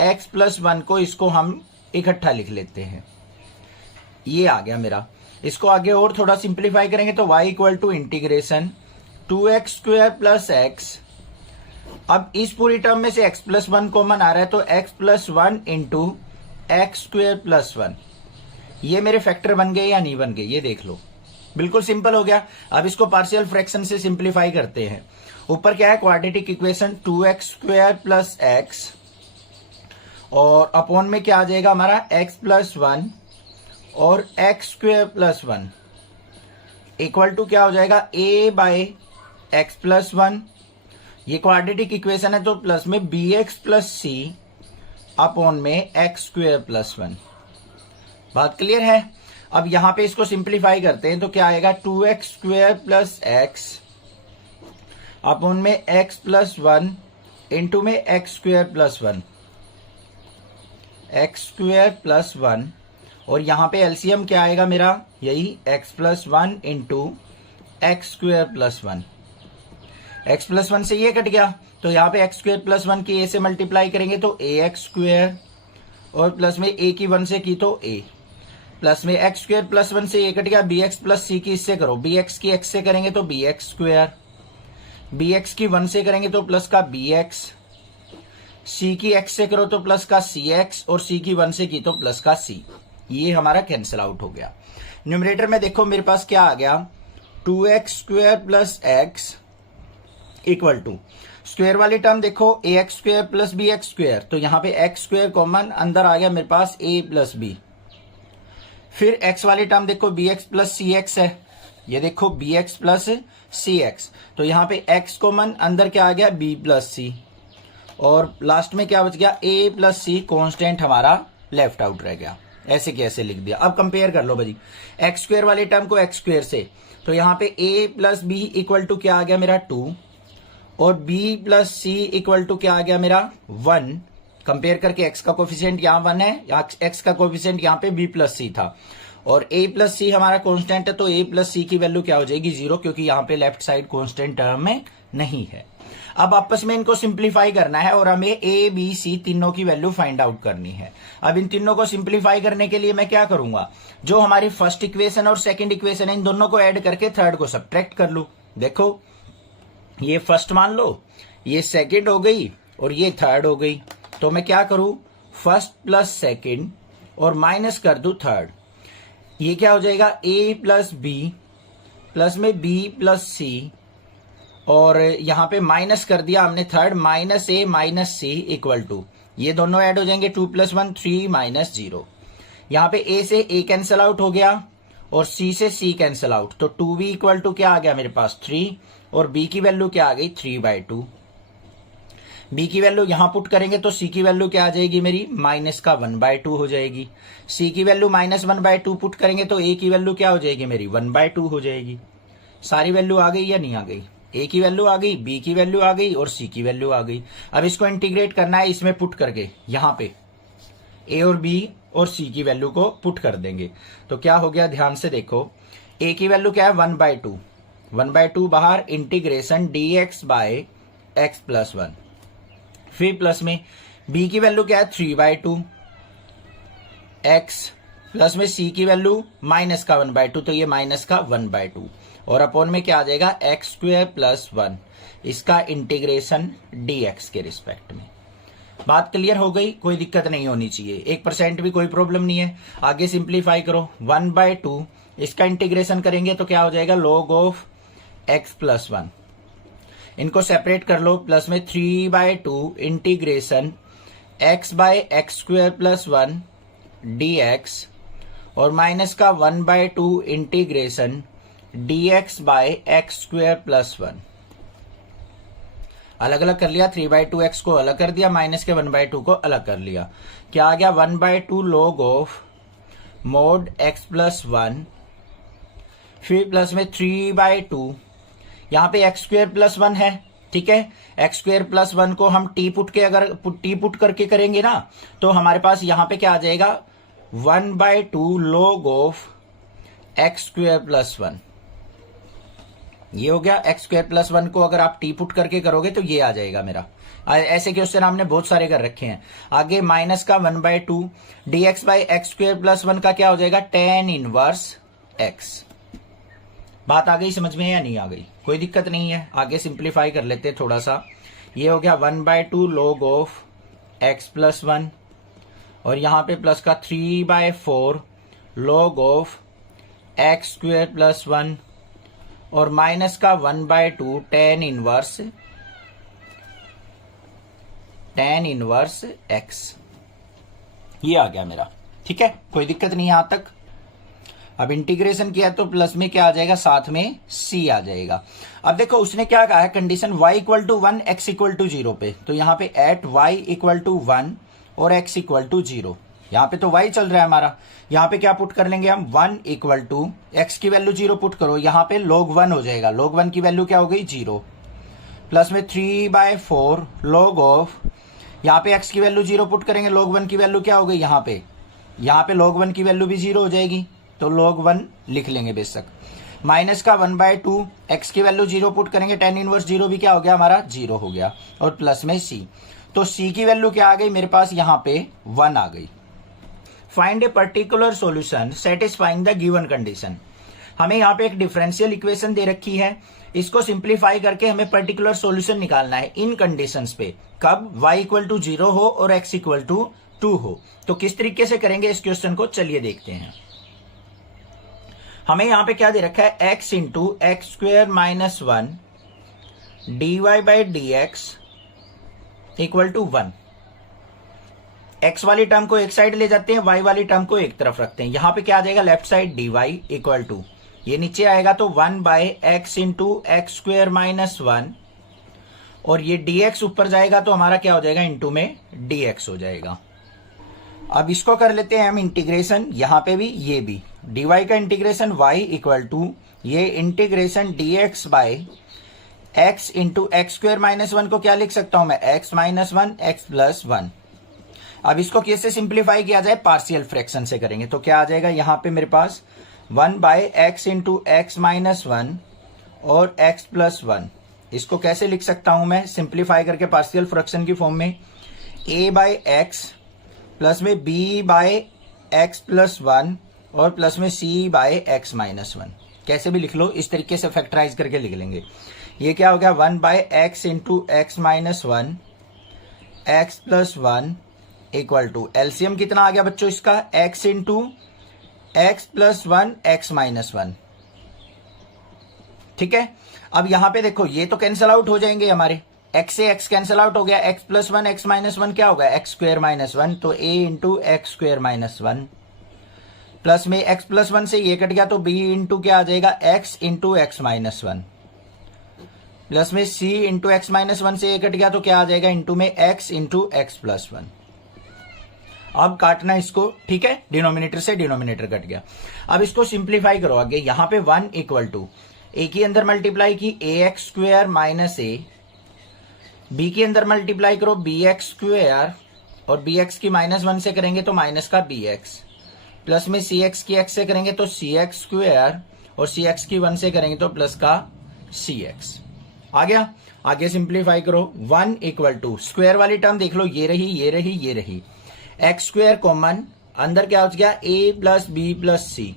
x प्लस 1 को, इसको हम इकट्ठा लिख लेते हैं। ये आ गया मेरा। इसको आगे और थोड़ा सिंप्लीफाई करेंगे तो y equal to integration 2x square plus x. अब इस पूरी टर्म में से x प्लस 1 कॉमन आ रहा है, तो x plus 1 into x square plus 1। ये मेरे फैक्टर बन गए या नहीं बन गए, ये देख लो, बिल्कुल सिंपल हो गया। अब इसको पार्शियल फ्रैक्शन से सिंप्लीफाई करते हैं। ऊपर क्या है, quadratic equation 2x square plus x, और अपॉन में क्या आ जाएगा हमारा x प्लस 1 और x square plus 1 equal to क्या हो जाएगा a बाय एक्स प्लस 1। ये क्वाड्रेटिक इक्वेशन है तो प्लस में bx प्लस c अपॉन में एक्स स्क्वेयर प्लस 1। बात क्लियर है। अब यहां पे इसको सिंप्लीफाई करते हैं तो क्या आएगा 2x square plus x upon में x प्लस 1 इंटू में x square plus 1, x square plus 1, और यहां पे एलसीएम क्या आएगा मेरा, यही x plus 1 into x square plus 1। x plus 1 से ये कट गया तो यहाँ पे एक्स स्क्वेयर प्लस 1 की a से मल्टीप्लाई करेंगे तो a एक्स स्क्वेयर, और प्लस में a की 1 से की तो a, प्लस में एक्स स्क्वेयर प्लस 1 से ये कट गया, bx प्लस c की इससे करो, bx की x से करेंगे तो bx स्क्वेयर, bx की 1 से करेंगे तो प्लस का bx, c की x से करो तो प्लस का cx, और c की 1 से की तो प्लस का c। ये हमारा कैंसिल आउट हो गया। न्यूमरेटर में देखो मेरे पास क्या आ गया 2x square plus X equal to square वाली टर्म देखो A X square plus B X square, तो यहां पे एक्स स्क्वेयर कॉमन अंदर आ गया मेरे पास a प्लस बी। फिर x वाली टर्म देखो बी एक्स प्लस सी एक्स है, ये देखो बी एक्स प्लस सी एक्स, तो यहां पे x कॉमन अंदर क्या आ गया b प्लस सी, और लास्ट में क्या बच गया a प्लस सी, कॉन्स्टेंट हमारा लेफ्ट आउट रह गया। ऐसे कैसे लिख दिया। अब कंपेयर कर लो भाई एक्स स्क्वेयर वाली टर्म को एक्स स्क्वेयर से, तो यहां पे a plus b equal to क्या आ गया मेरा 2, और b plus c equal to क्या आ गया मेरा 1। कंपेयर करके x का कोफिशिएंट यहाँ 1 है, x का कोफिशिएंट यहाँ पे b प्लस सी था, और a प्लस सी हमारा कांस्टेंट है, तो a प्लस सी की वैल्यू क्या हो जाएगी 0, क्योंकि यहाँ पे लेफ्ट साइड कांस्टेंट टर्म में नहीं है। अब आपस में इनको सिंप्लीफाई करना है और हमें a b c तीनों की वैल्यू फाइंड आउट करनी है। अब इन तीनों को सिंप्लीफाई करने के लिए मैं क्या करूंगा, जो हमारी फर्स्ट इक्वेशन और सेकंड इक्वेशन है इन दोनों को ऐड करके थर्ड को सब्ट्रैक्ट कर लूं। देखो ये फर्स्ट मान लो, ये सेकंड हो गई और ये थर्ड हो गई, तो मैं क्या करूं फर्स्ट प्लस सेकंड और माइनस कर दूं थर्ड। ये क्या हो जाएगा a प्लस बी प्लस में b प्लस सी, और यहां पे माइनस कर दिया हमने third, minus a minus c equal to, ये दोनों ऐड हो जाएंगे 2 + 1 3 माइनस 0। यहां पे a से a कैंसिल आउट हो गया और c से c कैंसिल आउट, तो 2b इक्वल टू क्या आ गया मेरे पास 3, और b की वैल्यू क्या आ गई 3/2। b की वैल्यू यहां पुट करेंगे तो c की वैल्यू क्या आ जाएगी मेरी माइनस का 1/2 हो जाएगी। c की वैल्यू माइनस 1/2 पुट करेंगे तो a की वैल्यू क्या हो जाएगी मेरी 1/2 हो जाएगी। सारी वैल्यू आ गई या नहीं आ गई, a की वैल्यू आ गई, b की वैल्यू आ गई और c की वैल्यू आ गई। अब इसको इंटीग्रेट करना है इसमें पुट करके, यहां पे a और b और c की वैल्यू को पुट कर देंगे तो क्या हो गया, ध्यान से देखो a की वैल्यू क्या है 1/2, 1/2 बाहर, integration dx by x plus 1, फिर प्लस में b की वैल्यू क्या है 3/2 x, प्लस में c की वैल्यू माइनस का 1/2, तो ये माइनस का 1/2, और अपॉन में क्या आ जाएगा एक्स स्क्वेयर प्लस 1, इसका इंटीग्रेशन dx के रिस्पेक्ट में। बात क्लियर हो गई, कोई दिक्कत नहीं होनी चाहिए, 1% भी कोई प्रॉब्लम नहीं है। आगे सिंप्लीफाई करो 1/2, इसका इंटीग्रेशन करेंगे तो क्या हो जाएगा log ऑफ x प्लस 1, इनको सेपरेट कर लो, प्लस में 3/2 integration x by x square plus 1 dx, और माइनस का 1/2 integration dx by x square plus 1। अलग अलग कर लिया, 3/2x को अलग कर दिया, माइनस के 1/2 को अलग कर लिया, क्या आ गया 1/2 log of mode x plus 1, फिर प्लस में 3/2, यहां पे एक्स स्क्वेयर प्लस 1 है, ठीक है, एक्स स्क्वेयर प्लस 1 को हम टी पुट के अगर टी पुट करके करेंगे ना तो हमारे पास यहां पे क्या आ जाएगा 1/2 log of x square plus 1। ये हो गया, एक्स स्क्वेयर प्लस 1 को अगर आप टी पुट करके करोगे तो ये आ जाएगा मेरा। ऐसे क्वेश्चन हमने बहुत सारे कर रखे हैं। आगे माइनस का 1/2 dx by x square plus 1 का क्या हो जाएगा tan इनवर्स x। बात आ गई समझ में या नहीं आ गई, कोई दिक्कत नहीं है। आगे सिंप्लीफाई कर लेते हैं थोड़ा सा। ये हो गया 1/2 log ऑफ x प्लस 1, और यहां पे प्लस का 3/4 log of x square plus 1, और माइनस का 1/2 tan इनवर्स x। ये आ गया मेरा, ठीक है, कोई दिक्कत नहीं यहां तक। अब इंटीग्रेशन किया तो प्लस में क्या आ जाएगा, साथ में c आ जाएगा। अब देखो उसने क्या कहा है, कंडीशन y = 1 x = 0 पे, तो यहां पे एट y = 1 और x इक्वल टू 0। यहाँ पे तो y चल रहा है हमारा, यहाँ पे क्या पुट कर लेंगे हम 1 इक्वल टू x की वैल्यू 0 पुट करो, यहाँ पे log 1 हो जाएगा, log 1 की वैल्यू क्या हो गई 0, प्लस में 3/4 log ऑफ, यहाँ पे x की वैल्यू 0 पुट करेंगे, log 1 की वैल्यू क्या हो गई यहाँ पे log 1 की वैल्यू भी 0 हो जाएगी, तो log 1 लिख लेंगे बेशक, माइनस का 1/2 x की वैल्यू 0 पुट करेंगे, tan इनवर्स 0 भी क्या हो गया हमारा 0 हो गया, और प्लस में c, तो c की वैल्यू क्या आ गई मेरे पास यहाँ पे 1 आ गई। Find a particular solution satisfying the given condition. हमें यहाँ पे एक डिफरेंशियल इक्वेशन दे रखी है, इसको सिंप्लीफाई करके हमें पर्टिकुलर सॉल्यूशन निकालना है इन कंडीशंस पे, कब y इक्वल टू 0 हो और x इक्वल टू 2 हो। तो किस तरीके से करेंगे इस क्वेश्चन को, चलिए देखते हैं। हमें यहां पे क्या दे रखा है, x into x square minus 1 dy/dx equal to 1। x वाली टर्म को एक साइड ले जाते हैं, y वाली टर्म को एक तरफ रखते हैं, यहां पे क्या आ जाएगा left side dy equal to, ये नीचे आएगा तो 1/x into x square minus 1, और ये dx ऊपर जाएगा तो हमारा क्या हो जाएगा इंटू में dx हो जाएगा। अब इसको कर लेते हैं हम इंटीग्रेशन, यहां पे भी ये भी dy का इंटीग्रेशन y इक्वल टू ये integration dx by x into x square minus 1 को क्या लिख सकता हूं मैं, x माइनस 1 x प्लस 1। अब इसको कैसे सिंप्लीफाई किया जाए, पार्शियल फ्रैक्शन से करेंगे, तो क्या आ जाएगा यहाँ पे मेरे पास 1/x इंटू एक्स माइनस 1 और x प्लस 1। इसको कैसे लिख सकता हूं मैं सिंप्लीफाई करके पार्शियल फ्रैक्शन की फॉर्म में, a/x प्लस में b/x प्लस 1 और प्लस में c/x माइनस 1। कैसे भी लिख लो, इस तरीके से फैक्टराइज करके लिख लेंगे। ये क्या हो गया 1/x into x minus 1 x plus 1 equal to, LCM कितना आ गया बच्चों इसका, x into x plus 1 x minus 1। ठीक है, अब यहां पे देखो ये तो कैंसिल आउट हो जाएंगे हमारे, x से x कैंसिल आउट हो गया, x प्लस 1 एक्स माइनस 1 क्या होगा एक्स स्क्वेयर माइनस 1, तो a into x square minus 1, plus में x प्लस 1 से ये कट गया तो b इंटू क्या आ जाएगा x into x minus 1, plus में c इंटू एक्स माइनस 1 से ये कट गया तो क्या आ जाएगा इंटू में x इंटू एक्स प्लस 1। अब काटना इसको, ठीक है, डिनोमिनेटर से डिनोमिनेटर कट गया। अब इसको सिंप्लीफाई करो आगे, यहां पे 1 इक्वल टू a की अंदर मल्टीप्लाई की ax square minus a, b के अंदर मल्टीप्लाई करो bx स्क्वेयर और bx की माइनस 1 से करेंगे तो माइनस का bx, प्लस में cx की x से करेंगे तो cx स्क्वेयर और cx की 1 से करेंगे तो प्लस का cx। आ गया, आगे सिंप्लीफाई करो 1 इक्वल टू स्क्वेयर वाली टर्म देख लो, ये रही ये रही ये रही, एक्स स्क्वेयर कॉमन, अंदर क्या हो गया a प्लस बी प्लस सी,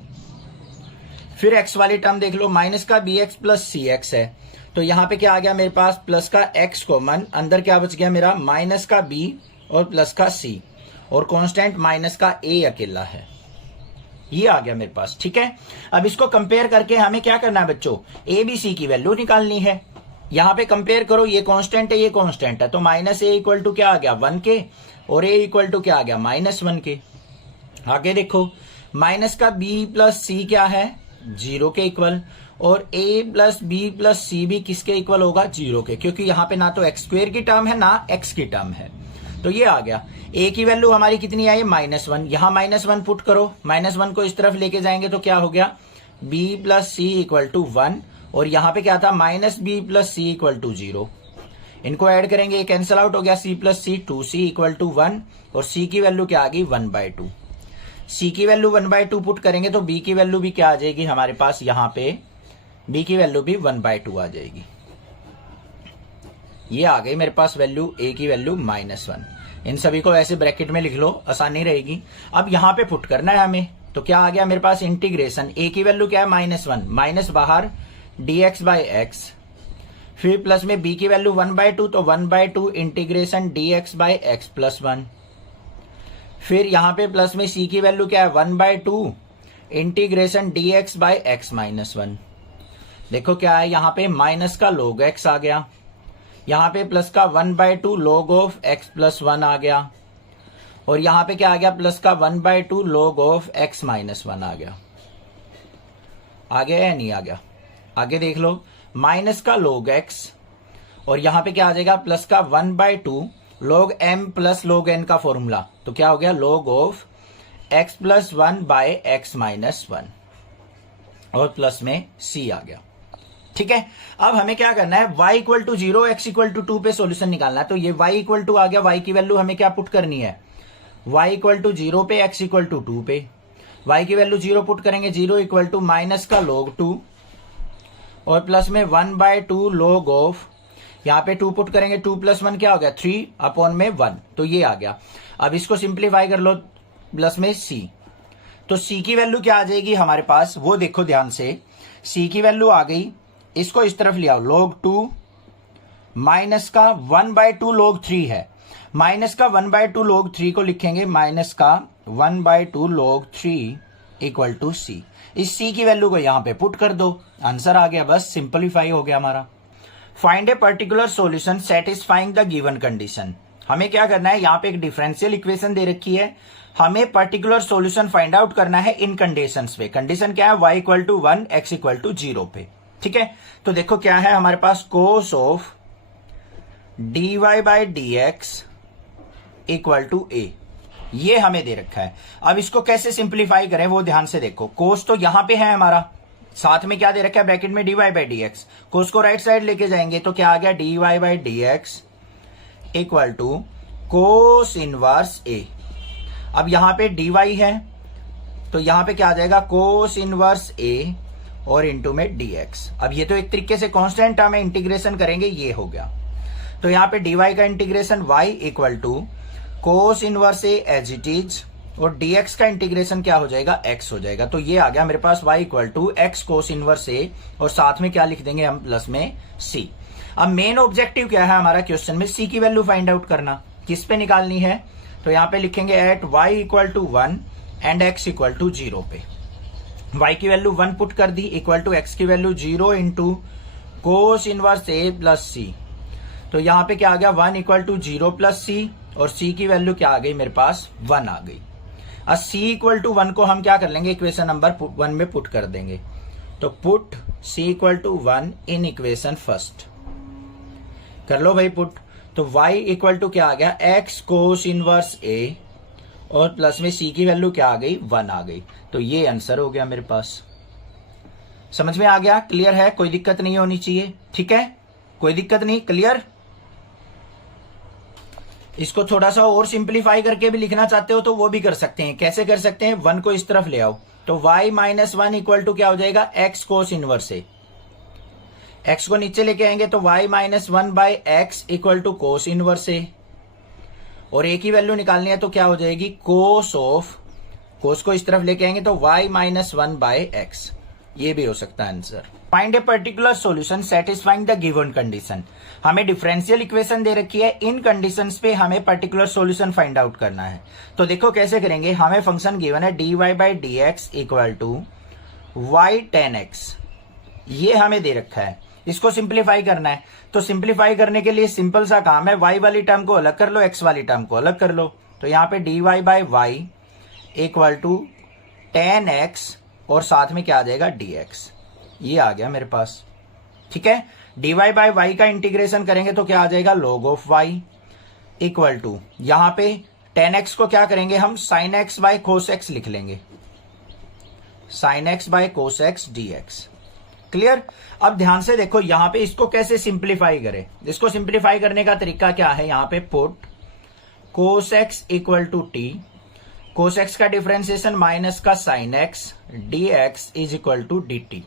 फिर x वाली टर्म देख लो माइनस का bx प्लस सी एक्स है, तो यहां पे क्या आ गया मेरे पास प्लस का x कॉमन, अंदर क्या बच गया मेरा माइनस का b और प्लस का c, और कांस्टेंट माइनस का a अकेला है, ये आ गया मेरे पास। ठीक है, अब इसको कंपेयर करके हमें क्या करना है बच्चों, a b c की वैल्यू निकालनी है। यहां पे कंपेयर करो, ये कांस्टेंट है ये कांस्टेंट है, तो माइनस a इक्वल टू क्या आ गया 1 के, और a इक्वल टू क्या आ गया माइनस 1 के। आगे देखो माइनस का b प्लस सी क्या है 0 के इक्वल, और a प्लस बी प्लस सी भी किसके इक्वल होगा 0 के, क्योंकि यहाँ पे ना तो एक्स स्क्वेयर की टर्म है ना x की टर्म है, तो ये आ गया। a की वैल्यू हमारी कितनी आई -1, यहां -1 पुट करो, -1 को इस तरफ लेके जाएंगे तो क्या हो गया b plus c equal to 1, और यहां पे क्या था -b plus c equal to 0। इनको ऐड करेंगे, कैंसिल आउट हो गया, c plus c 2c equal to 1, और c की वैल्यू क्या आ गई 1/2। c की वैल्यू 1/2 पुट करेंगे तो b की वैल्यू भी क्या आ जाएगी हमारे पास, यहाँ पे b की वैल्यू भी 1/2 आ जाएगी। ये आ गई मेरे पास वैल्यू, a की वैल्यू -1। इन सभी को ऐसे ब्रैकेट में लिख लो, आसानी रहेगी। अब यहाँ पे पुट करना है हमें, तो क्या आ गया मेरे पास इंटीग्रेशन, a की वैल्यू क्या है -1, माइनस बाहर dx बाई एक्स, फिर प्लस में b की वैल्यू 1/2, तो 1/2 integration dx by x plus 1, फिर यहां पे प्लस में c की वैल्यू क्या है 1/2 integration dx by x minus 1। देखो क्या है, यहां पे माइनस का log x आ गया, यहां पे प्लस का 1/2 log ऑफ x प्लस 1 आ गया, और यहां पे क्या आ गया प्लस का 1/2 log ऑफ x माइनस 1 आ गया। आ गया या नहीं आ गया? आगे देख लो, माइनस का log x, और यहां पे क्या आ जाएगा प्लस का 1/2 log m plus log n का फॉर्मूला, तो क्या हो गया log of x plus 1 by x minus 1 और प्लस में c आ गया। ठीक है, अब हमें क्या करना है, y equal to 0 x equal to 2 पे सॉल्यूशन निकालना है। तो ये y इक्वल टू आ गया, y की वैल्यू हमें क्या पुट करनी है, y इक्वल टू 0 पे x इक्वल टू 2 पे, y की वैल्यू 0 पुट करेंगे, 0 इक्वल टू माइनस का log 2 और प्लस में 1 बाय 2 log ऑफ, यहाँ पे 2 पुट करेंगे, 2 प्लस 1 क्या हो गया 3 अपॉन में 1, तो ये आ गया। अब इसको सिंप्लीफाई कर लो, प्लस में c, तो c की वैल्यू क्या आ जाएगी हमारे पास, वो देखो ध्यान से, c की वैल्यू आ गई, इसको इस तरफ ले आओ, log 2 माइनस का 1 बाय 2 log 3 है, माइनस का 1 बाय 2 log 3 को लिखेंगे माइनस का 1 by 2 log 3 equal to c। इस c की वैल्यू को यहां पे पुट कर दो, आंसर आ गया, बस सिंपलीफाई हो गया हमारा। Find a particular solution satisfying the given condition. हमें क्या करना है, यहाँ पे एक डिफरेंशियल इक्वेशन दे रखी है, हमें पर्टिकुलर सॉल्यूशन फाइंड आउट करना है इन कंडीशंस पे। कंडीशन क्या है, y equal to 1 x equal to 0 पे। ठीक है, तो देखो क्या है हमारे पास, cos of dy by D x equal to a, ये हमें दे रखा है। अब इसको कैसे सिंप्लीफाई करें वो ध्यान से देखो, कोस तो यहां पे है हमारा, साथ में क्या दे रखा है ब्रैकेट में dy बाई डी एक्स, कोस को राइट साइड लेके जाएंगे तो क्या आ गया, dy by D x equal to cos inverse a। अब यहां पे dy है तो यहां पे क्या आ जाएगा, कोस इनवर्स a और इंटू में dx। अब ये तो एक तरीके से कांस्टेंट टर्म है, इंटीग्रेशन करेंगे, ये हो गया। तो यहां पे dy का integration y equal to cos inverse a as it is, और dx का इंटीग्रेशन क्या हो जाएगा, x हो जाएगा। तो ये आ गया मेरे पास y equal to x cos inverse a, और साथ में क्या लिख देंगे हम, प्लस में c। अब मेन ऑब्जेक्टिव क्या है हमारा क्वेश्चन में, c की वैल्यू फाइंड आउट करना, किस पे निकालनी है, तो यहां पे लिखेंगे at y equal to 1 and x equal to 0 पे। y की वैल्यू 1 पुट कर दी, इक्वल टू x की value 0 into cos inverse a plus c। तो यहां पे क्या आ गया, 1 इक्वल टू 0 प्लस c, और c की वैल्यू क्या आ गई मेरे पास, 1 आ गई। अब c इक्वल टू 1 को हम क्या कर लेंगे, इक्वेशन नंबर 1 में पुट कर देंगे। तो put c equal to 1 in equation first, कर लो भाई पुट। तो y इक्वल टू क्या आ गया, x कोस इनवर्स a, और प्लस में c की वैल्यू क्या आ गई, 1 आ गई। तो ये आंसर हो गया मेरे पास। समझ में आ गया, क्लियर है, कोई दिक्कत नहीं होनी चाहिए। ठीक है, कोई दिक्कत नहीं, क्लियर। इसको थोड़ा सा और सिंप्लीफाई करके भी लिखना चाहते हो तो वो भी कर सकते हैं। कैसे कर सकते हैं, 1 को इस तरफ ले आओ, तो y माइनस 1 इक्वल टू क्या हो जाएगा, x cos inverse a। x को नीचे लेके आएंगे तो y minus 1 by x equal to cos inverse a, और a की वैल्यू निकालनी है तो क्या हो जाएगी, कोस ऑफ, कोस को इस तरफ लेके आएंगे तो y माइनस 1 बाई एक्स, ये भी हो सकता है answer. Find a particular solution satisfying the given condition. हमें डिफरेंशियल इक्वेशन दे रखी है, इन कंडीशंस पे हमें पर्टिकुलर सॉल्यूशन फाइंड आउट करना है। तो देखो कैसे करेंगे, हमें फंक्शन गिवन है dy by D x equal to y tan x, ये हमें दे रखा है, इसको सिंप्लीफाई करना है। तो सिंप्लीफाई करने के लिए सिंपल सा काम है, y वाली टर्म को अलग कर लो, x वाली टर्म को अलग कर लो। तो यहाँ पे dy by y equal to tan x, और साथ में क्या आ जाएगा, dx, ये आ गया मेरे पास। ठीक है, dy बाई वाई का इंटीग्रेशन करेंगे तो क्या आ जाएगा, log of y equal to, यहां पे tan x को क्या करेंगे हम, sin x by cos x लिख लेंगे, sin x by cos x dx। Clear. अब ध्यान से देखो यहां पे इसको कैसे सिंप्लीफाई करें। इसको सिंप्लीफाई करने का तरीका क्या है, यहां पे put cos x equal to t, cos x का डिफरेंशिएशन माइनस का sin x dx is equal to dt।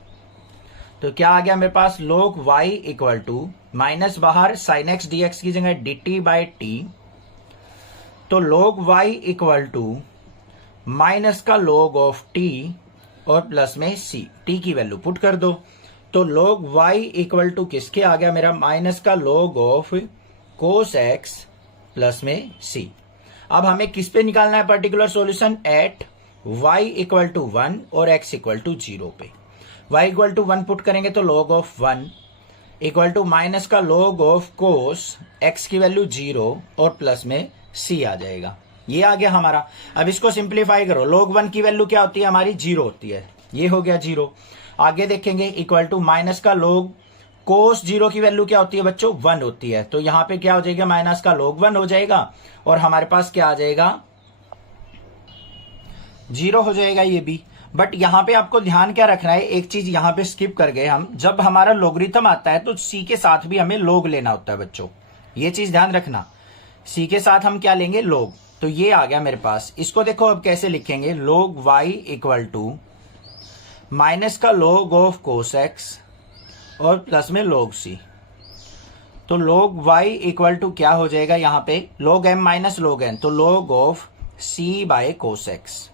तो क्या आ गया मेरे पास, log y equal to minus बाहर sin x dx की जगह dt बाई t, तो log y equal to minus का log ऑफ t और प्लस में c, t की वैल्यू पुट कर दो। तो log y इक्वल टू किसके आ गया मेरा, माइनस का log of cos x plus में c। अब हमें किस पे निकालना है particular solution, at y equal to 1 और x इक्वल टू 0 पे। y इक्वल टू 1 पुट करेंगे तो log of 1 equal to minus का log ऑफ cos x की वैल्यू 0 और प्लस में c आ जाएगा, ये आ गया हमारा। अब इसको सिंप्लीफाई करो, log 1 की वैल्यू क्या होती है हमारी, 0 होती है, ये हो गया 0। आगे देखेंगे इक्वल टू माइनस का log कोस 0 की वैल्यू क्या होती है बच्चों, 1 होती है। तो यहां पे क्या हो जाएगा, माइनस का log 1 हो जाएगा और हमारे पास क्या आ जाएगा, 0 हो जाएगा ये भी। बट यहां पे आपको ध्यान क्या रखना है, एक चीज यहां पे स्किप कर गए हम, जब हमारा लोगरिथम आता है तो सी के साथ भी हमें लोग लेना होता है बच्चों, ये चीज ध्यान रखना। सी के साथ हम क्या लेंगे, लोग। तो ये आ गया मेरे पास। इसको देखो अब कैसे लिखेंगे, log y equal to minus का log ऑफ कोस एक्स और प्लस में log c। तो log y इक्वल टू क्या हो जाएगा यहां पे, log m minus log n, तो log of c by cos x,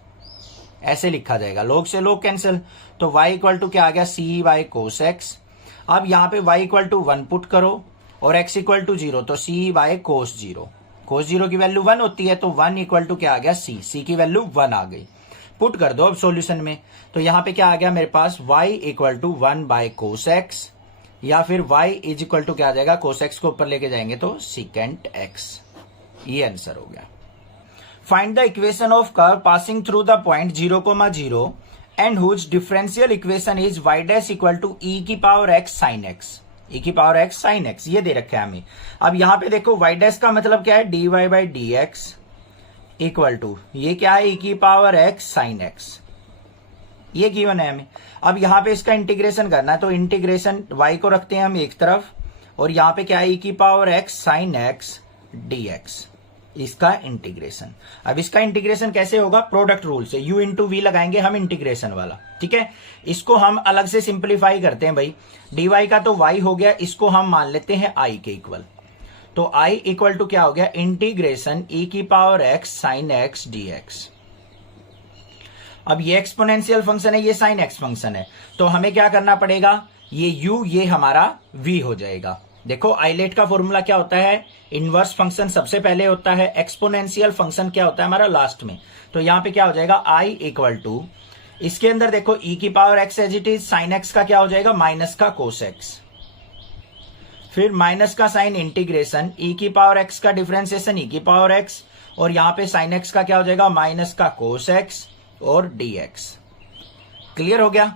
ऐसे लिखा जाएगा। log से log कैंसिल, तो y इक्वल टू क्या आ गया, c बाय कोस एक्स। अब यहां पे y इक्वल टू 1 पुट करो और x इक्वल टू 0, तो c बाय कोस 0। कोस 0 की वैल्यू 1 होती है, तो 1 इक्वल टू क्या आ गया, c की वैल्यू 1 आ गई। पुट कर दो अब सॉल्यूशन में, तो यहां पे क्या आ गया मेरे पास, y equal to 1 by cos x, या फिर y इज इक्वल टू क्या आ जाएगा, कोस एक्स को ऊपर लेके जाएंगे तो सेकेंट x। ये आंसर हो गया। Find the equation of curve passing through the point 0,0 and whose differential equation is y dash equal to e की power x sine x, e की पावर x साइन x, ये दे रखा है हमें। अब यहां पे देखो y डैश का मतलब क्या है, dy by D x equal to, ये क्या है, e की पावर x साइन x, ये गिवन है हमें। अब यहां पे इसका इंटीग्रेशन करना है, तो इंटीग्रेशन y को रखते हैं हम एक तरफ और यहां पे क्या है, e की power x sine x dx, इसका इंटीग्रेशन। अब इसका इंटीग्रेशन कैसे होगा, प्रोडक्ट रूल से, u इंटू वी लगाएंगे हम इंटीग्रेशन वाला, ठीक है। इसको हम अलग से सिंप्लीफाई करते हैं भाई, dy का तो y हो गया, इसको हम मान लेते हैं i के इक्वल, तो i इक्वल टू क्या हो गया, इंटीग्रेशन e की power x sine x dx। अब ये एक्सपोनेंशियल फंक्शन है, ये साइन x फंक्शन है, तो हमें क्या करना पड़ेगा, ये u ये हमारा v हो जाएगा। देखो आइलेट का फॉर्मूला क्या होता है, इनवर्स फंक्शन सबसे पहले होता है, एक्सपोनेंशियल फंक्शन क्या होता है हमारा लास्ट में। तो यहां पे क्या हो जाएगा, i इक्वल टू, इसके अंदर देखो e की power x as it is, sine x का क्या हो जाएगा, माइनस का कोस x, फिर माइनस का साइन इंटीग्रेशन e की पावर x का डिफरेंशिएशन e की पावर x, और यहां पे साइन x का क्या हो जाएगा, माइनस का कोस x और dx। क्लियर हो गया।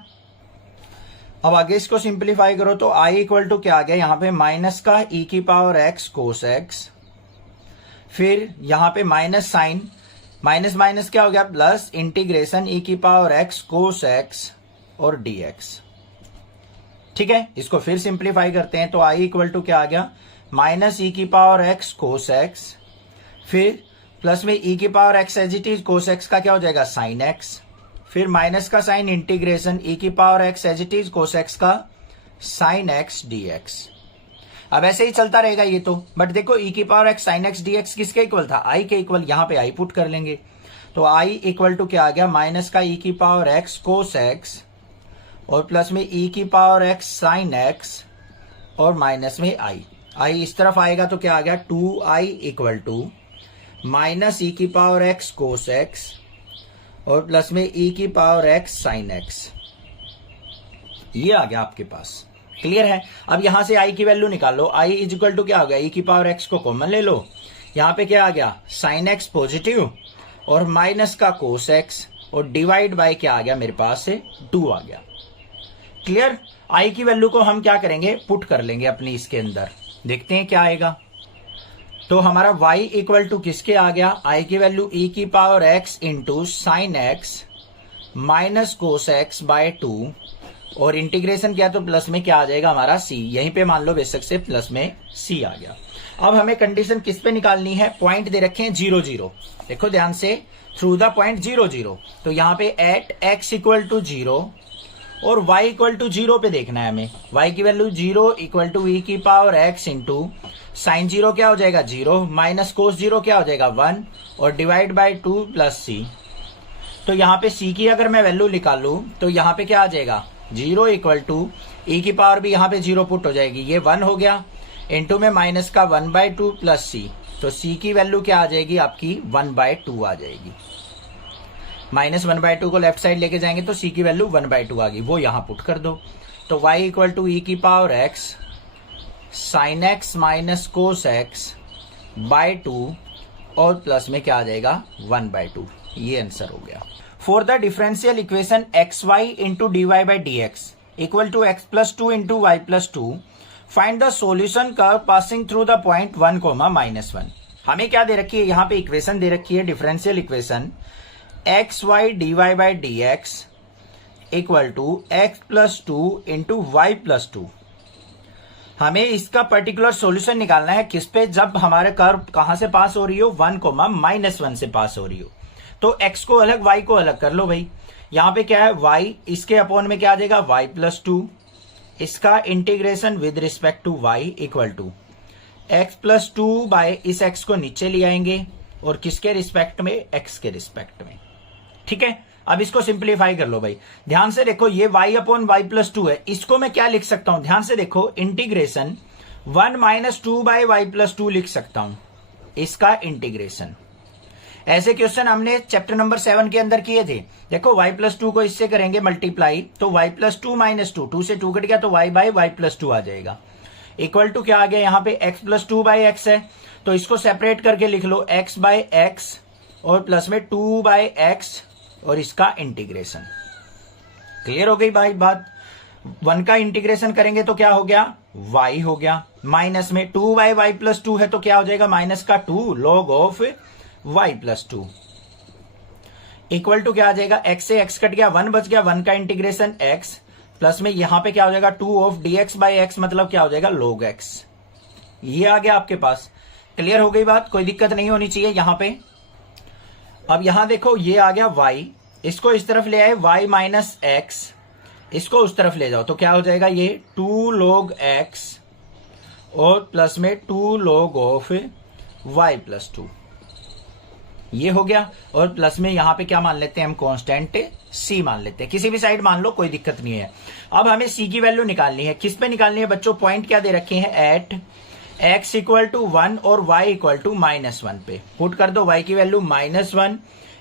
अब आगे इसको सिंप्लीफाई करो, तो i इक्वल टू क्या आ गया, यहां पे माइनस का e की पावर x कोस x, फिर यहां पे माइनस साइन, माइनस माइनस क्या हो गया, प्लस इंटीग्रेशन e की पावर x कोस x और dx। ठीक है, इसको फिर सिंप्लीफाई करते हैं, तो i इक्वल टू क्या आ गया, माइनस e की पावर x कोस x, फिर प्लस में e की power x as it is, cos x का क्या हो जाएगा, साइन x, फिर माइनस का साइन इंटीग्रेशन e की power x as it is, cos x का साइन x dx। अब ऐसे ही चलता रहेगा ये तो, बट देखो e की power x sine x dx किसके इक्वल था, i के इक्वल, यहां पे i पुट कर लेंगे, तो i इक्वल टू क्या आ गया, माइनस का e की पावर x कोस x और प्लस में e की पावर x साइन x और माइनस में i इस तरफ आएगा तो क्या आ गया, 2i equal to minus e की पावर x कोस x और प्लस में e की पावर x साइन x, ये आ गया आपके पास। क्लियर है। अब यहां से i की वैल्यू निकालो, i इज इक्वल टू क्या हो गया, e की पावर x को कॉमन ले लो, यहां पे क्या आ गया, साइन x पॉजिटिव और माइनस का कोस x और डिवाइड बाय क्या आ गया मेरे पास से 2 आ गया। क्लियर। i की वैल्यू को हम क्या करेंगे, पुट कर लेंगे अपनी इसके अंदर, देखते हैं क्या आएगा। तो हमारा y इक्वल टू किसके आ गया, i की वैल्यू e की power x into sine x minus cos x by 2 और इंटीग्रेशन किया तो प्लस में क्या आ जाएगा हमारा c, यहीं पे मान लो बेशक से प्लस में c आ गया। अब हमें कंडीशन किस पे निकालनी है, पॉइंट दे रखे हैं 0 0, देखो ध्यान से, थ्रू द पॉइंट 0 0, तो यहाँ पे एट x इक्वल टू 0 और y इक्वल टू 0 पे देखना है हमें, y की वैल्यू 0 इक्वल टू e की पावर x इंटू साइन 0 क्या हो जाएगा 0 माइनस कोस 0 क्या हो जाएगा 1 और डिवाइड बाय 2 प्लस c। तो यहाँ पे c की अगर मैं वैल्यू निकालू तो यहाँ पे क्या आ जाएगा 0 इक्वल टू e की पावर भी यहाँ पे 0 पुट हो जाएगी, ये 1 हो गया, इंटू में माइनस का 1/2 प्लस c, तो c की वैल्यू क्या आ जाएगी आपकी 1/2 आ जाएगी। माइनस 1/2 को लेफ्ट साइड लेके जाएंगे तो c की वैल्यू 1/2 आ गई, वो यहां पुट कर दो। तो y इक्वल टू e की power x sine x minus cos x by 2 और प्लस में क्या आ जाएगा 1/2, ये आंसर हो गया। For the differential equation xy into dy by D x equal to x plus 2 into y plus 2 find the solution curve passing through the point 1, -1। हमें क्या दे रखी है, यहां पे इक्वेशन दे रखी है, differential equation x y d y by D x equal to x plus 2 into y plus 2। हमें इसका पर्टिकुलर सॉल्यूशन निकालना है किस पे, जब हमारे कर्व कहां से पास हो रही हो, 1, -1 से पास हो रही हो। तो x को अलग y को अलग कर लो भाई। यहां पे क्या है y, इसके अपॉन में क्या आ जाएगा y प्लस 2, इसका integration with respect to y equal to x plus 2 by इस x को नीचे ले आएंगे और किसके रिस्पेक्ट में, x के रिस्पेक्ट में। ठीक है, अब इसको सिंप्लीफाई कर लो भाई। ध्यान से देखो ये y अपॉन y प्लस 2 है, इसको मैं क्या लिख सकता हूं, ध्यान से देखो, इंटीग्रेशन 1 - 2 बाय y प्लस 2 लिख सकता हूं, इसका इंटीग्रेशन। ऐसे क्वेश्चन हमने चैप्टर नंबर 7 के अंदर किए थे। देखो y प्लस 2 को इससे करेंगे मल्टीप्लाई, तो y प्लस 2 माइनस 2, 2 से 2 कट गया तो y बाय y प्लस 2 आ जाएगा। इक्वल टू क्या आ गया, यहां पे x प्लस 2 बाय x है, तो इसको सेपरेट करके लिख लो x बाय x और प्लस में 2 बाय x और इसका इंटीग्रेशन। क्लियर हो गई भाई बात। 1 का इंटीग्रेशन करेंगे तो क्या हो गया, y हो गया, माइनस में 2 बाय y प्लस 2 है तो क्या हो जाएगा, माइनस का 2 log of y plus 2 equal to क्या आ जाएगा, x से x कट गया, 1 बच गया, 1 का इंटीग्रेशन x प्लस में यहां पे क्या हो जाएगा 2 ऑफ dx बाय x, मतलब क्या हो जाएगा log x। ये आ गया आपके पास। क्लियर हो गई बात, कोई दिक्कत नहीं होनी चाहिए यहां पे। अब यहां देखो ये आ गया y, इसको इस तरफ ले आए y माइनस एक्स, इसको उस तरफ ले जाओ तो क्या हो जाएगा, ये 2 log x और प्लस में 2 log ऑफ y प्लस 2, ये हो गया। और प्लस में यहां पे क्या मान लेते हैं हम, कांस्टेंट c मान लेते हैं, किसी भी साइड मान लो कोई दिक्कत नहीं है। अब हमें c की वैल्यू निकालनी है, किस पे निकालनी है बच्चों, पॉइंट क्या दे रखे हैं, एट x इक्वल टू 1 और y इक्वल टू -1 पे। पुट कर दो y की वैल्यू -1,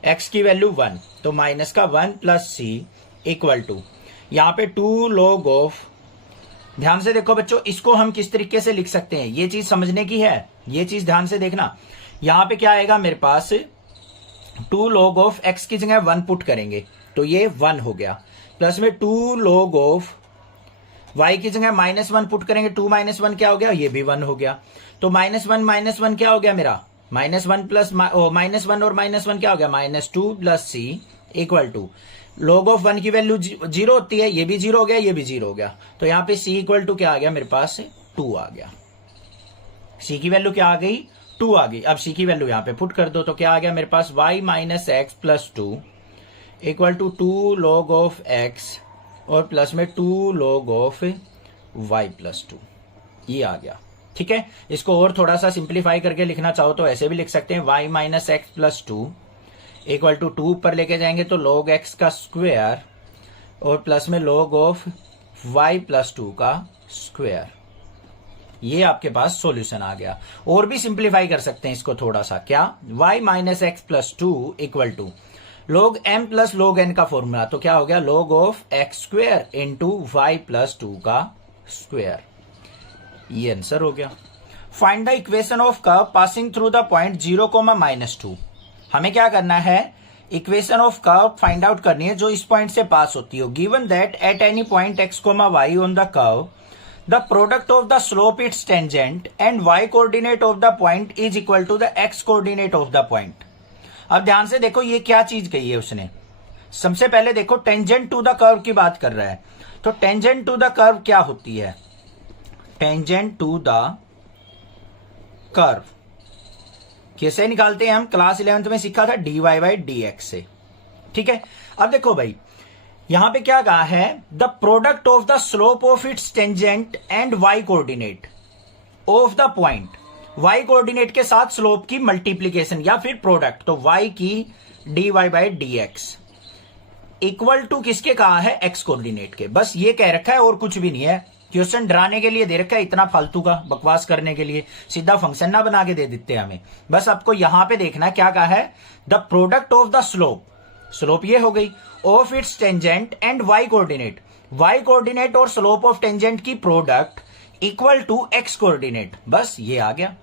x की वैल्यू 1, तो माइनस का 1 प्लस c इक्वल टू यहां पे 2 log ऑफ। ध्यान से देखो बच्चों, इसको हम किस तरीके से लिख सकते हैं, ये चीज समझने की है, ये चीज ध्यान से देखना। यहां पे क्या आएगा मेरे पास, 2 log ऑफ x की जगह 1 पुट करेंगे तो ये 1 हो गया, प्लस में 2 log ऑफ y की जगह -1 पुट करेंगे, 2 - 1 क्या हो गया, ये भी 1 हो गया। तो -1 क्या हो गया मेरा, -1 प्लस -1 और -1 क्या हो गया, -2 plus c equal to log of 1 की वैल्यू 0 होती है, ये भी 0 हो गया, ये भी 0 हो गया, तो यहां पे c इक्वल टू क्या आ गया मेरे पास, 2 आ गया। c की वैल्यू क्या आ गई, 2 आ गई। अब c की वैल्यू यहां पे पुट कर दो तो क्या आ गया मेरे पास, y minus x plus 2 equal to 2 log of x और प्लस में 2 log ऑफ y प्लस 2, ये आ गया। ठीक है, इसको और थोड़ा सा सिंप्लीफाई करके लिखना चाहो तो ऐसे भी लिख सकते हैं, y minus x plus 2 equal to 2 पर लेके जाएंगे तो log x का स्क्वायर और प्लस में log ऑफ y प्लस 2 का स्क्वायर। ये आपके पास सॉल्यूशन आ गया। और भी सिंप्लीफाई कर सकते हैं इसको थोड़ा सा, क्या, y minus x plus 2 equal to log m plus log n का फॉर्मूला, तो क्या हो गया, log of x square into y plus 2 का स्क्वायर। ये आंसर हो गया। Find the equation of curve passing through the point 0, -2। हमें क्या करना है, equation of curve find out करनी है जो इस पॉइंट से पास होती हो। Given that at any point x, y on the curve the product of the slope its tangent and y coordinate of the point is equal to the x coordinate of the point। अब ध्यान से देखो ये क्या चीज कही है उसने। सबसे पहले देखो टेंजेंट टू द कर्व की बात कर रहा है, तो टेंजेंट टू द कर्व क्या होती है, टेंजेंट टू द कर्व कैसे निकालते हैं हम, क्लास 11th में सीखा था dy बाई dx से। ठीक है, अब देखो भाई यहां पे क्या कहा है, the product of the slope of its tangent and y coordinate of the point, y coordinate के साथ स्लोप की मल्टीप्लीकेशन या फिर प्रोडक्ट, तो वाई की dy बाई dx इक्वल टू किसके कहा है, एक्स कोऑर्डिनेट के। बस ये कह रखा है और कुछ भी नहीं है, क्वेश्चन डराने के लिए दे रखा है, इतना फालतू का बकवास करने के लिए, सीधा फंक्शन ना बना के दे देते हमें। बस आपको यहां पे देखना है क्या कहा है, the product of the slope, slope ये हो गई, of its tangent and y coordinate, y coordinate और स्लोप ऑफ टेंजेंट की product equal to x coordinate. बस ये आ गया,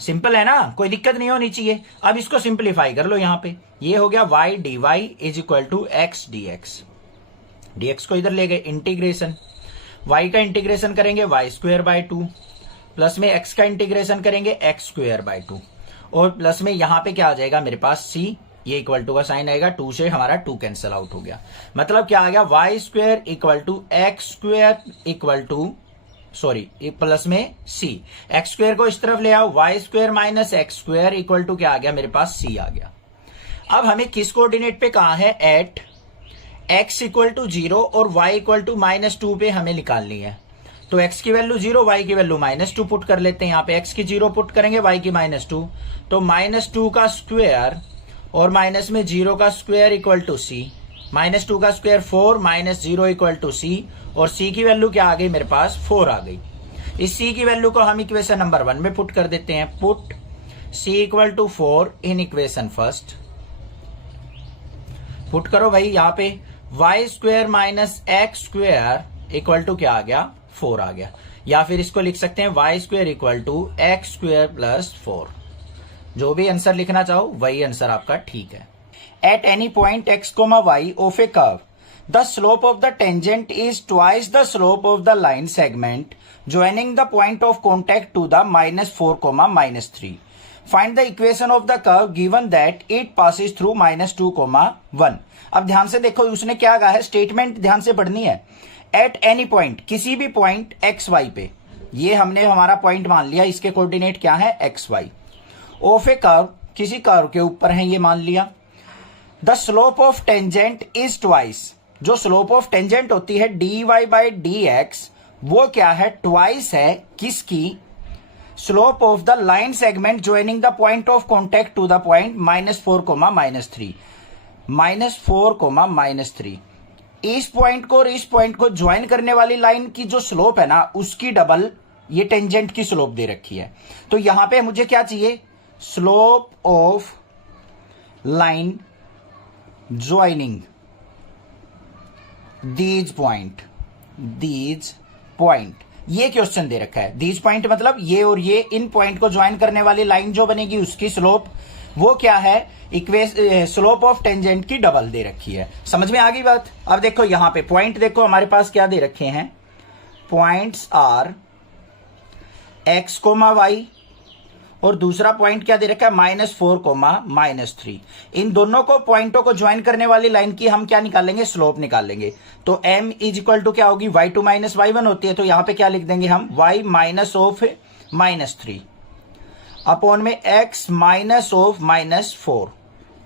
सिंपल है ना, कोई दिक्कत नहीं होनी चाहिए। अब इसको सिंप्लीफाई कर लो, यहां पे ये हो गया y dy is equal to x dx, dx को इधर ले गए, इंटीग्रेशन y का इंटीग्रेशन करेंगे y स्क्वायर बाय 2, प्लस में x का इंटीग्रेशन करेंगे x स्क्वायर बाय 2, और प्लस में यहां पे क्या आ जाएगा मेरे पास c, ये इक्वल टू का साइन आएगा, 2 से हमारा 2 कैंसिल आउट हो गया। मतलब क्या आ गया, y square equal to x square equal to plus में c, एक्स स्क्वायर को इस तरफ ले आओ, y square minus x square equal to क्या आ गया मेरे पास, c आ गया। अब हमें किस कोऑर्डिनेट पे कहा है, एट x इक्वल टू 0 और y इक्वल टू -2 पे हमें निकालनी है। तो x की वैल्यू 0, y की वैल्यू -2 पुट कर लेते हैं। यहाँ पे x की 0 पुट करेंगे, y की -2, तो -2 का स्क्वायर और माइनस में 0 का स्क्वायर इक्वल टू c, -2 का स्क्वायर 4, -0 इक्वल टू c, और c की वैल्यू क्या आ गई मेरे पास, 4 आ गई। इस c की वैल्यू को हम इक्वेशन नंबर 1 में पुट कर देते हैं। Put c equal to 4 in equation first, put करो भाई। यहाँ पे y square minus x square equal to क्या आ गया, 4 आ गया। या फिर इसको लिख सकते हैं y square equal to x square plus 4। जो भी आंसर लिखना चाहो वही आंसर आपका ठीक है। At any point x, y of a curve, the slope of the tangent is twice the slope of the line segment joining the point of contact to the -4, -3। Find the equation of the curve given that it passes through -2, 1। अब ध्यान से देखो उसने क्या कहा है, स्टेटमेंट ध्यान से पढ़नी है। एट एनी पॉइंट, किसी भी पॉइंट एक्स वाई पे, ये हमने हमारा पॉइंट मान लिया, इसके कोऑर्डिनेट क्या है, x y. Of a curve, किसी कर्व के ऊपर है ये मान लिया। The slope of tangent is twice, जो स्लोप ऑफ टेंजेंट होती है dy बाई डी एक्स, वो क्या है, ट्वाइस है किसकी, slope of the line segment joining the point of contact to the point -4, -3, -4, -3। इस पॉइंट को और इस पॉइंट को ज्वाइन करने वाली लाइन की जो स्लोप है ना, उसकी डबल ये टेंजेंट की स्लोप दे रखी है। तो यहां पे मुझे क्या चाहिए, slope of line joining these point, ये क्वेश्चन दे रखा है। दीज पॉइंट मतलब ये और ये, इन पॉइंट को ज्वाइन करने वाली लाइन जो बनेगी उसकी स्लोप, वो क्या है, स्लोप ऑफ टेंजेंट की डबल दे रखी है। समझ में आ गई बात। अब देखो यहां पे पॉइंट देखो हमारे पास क्या दे रखे हैं, पॉइंट्स आर x, y, और दूसरा पॉइंट क्या दे रखा है, -4, -3। इन दोनों को पॉइंटों को ज्वाइन करने वाली लाइन की हम क्या निकालेंगे, स्लोप निकालेंगे। तो m इज इक्वल टू क्या होगी, y2 - y1 होती है, तो यहां पे क्या लिख देंगे हम, y माइनस ऑफ -3 अपॉन में x माइनस ऑफ -4,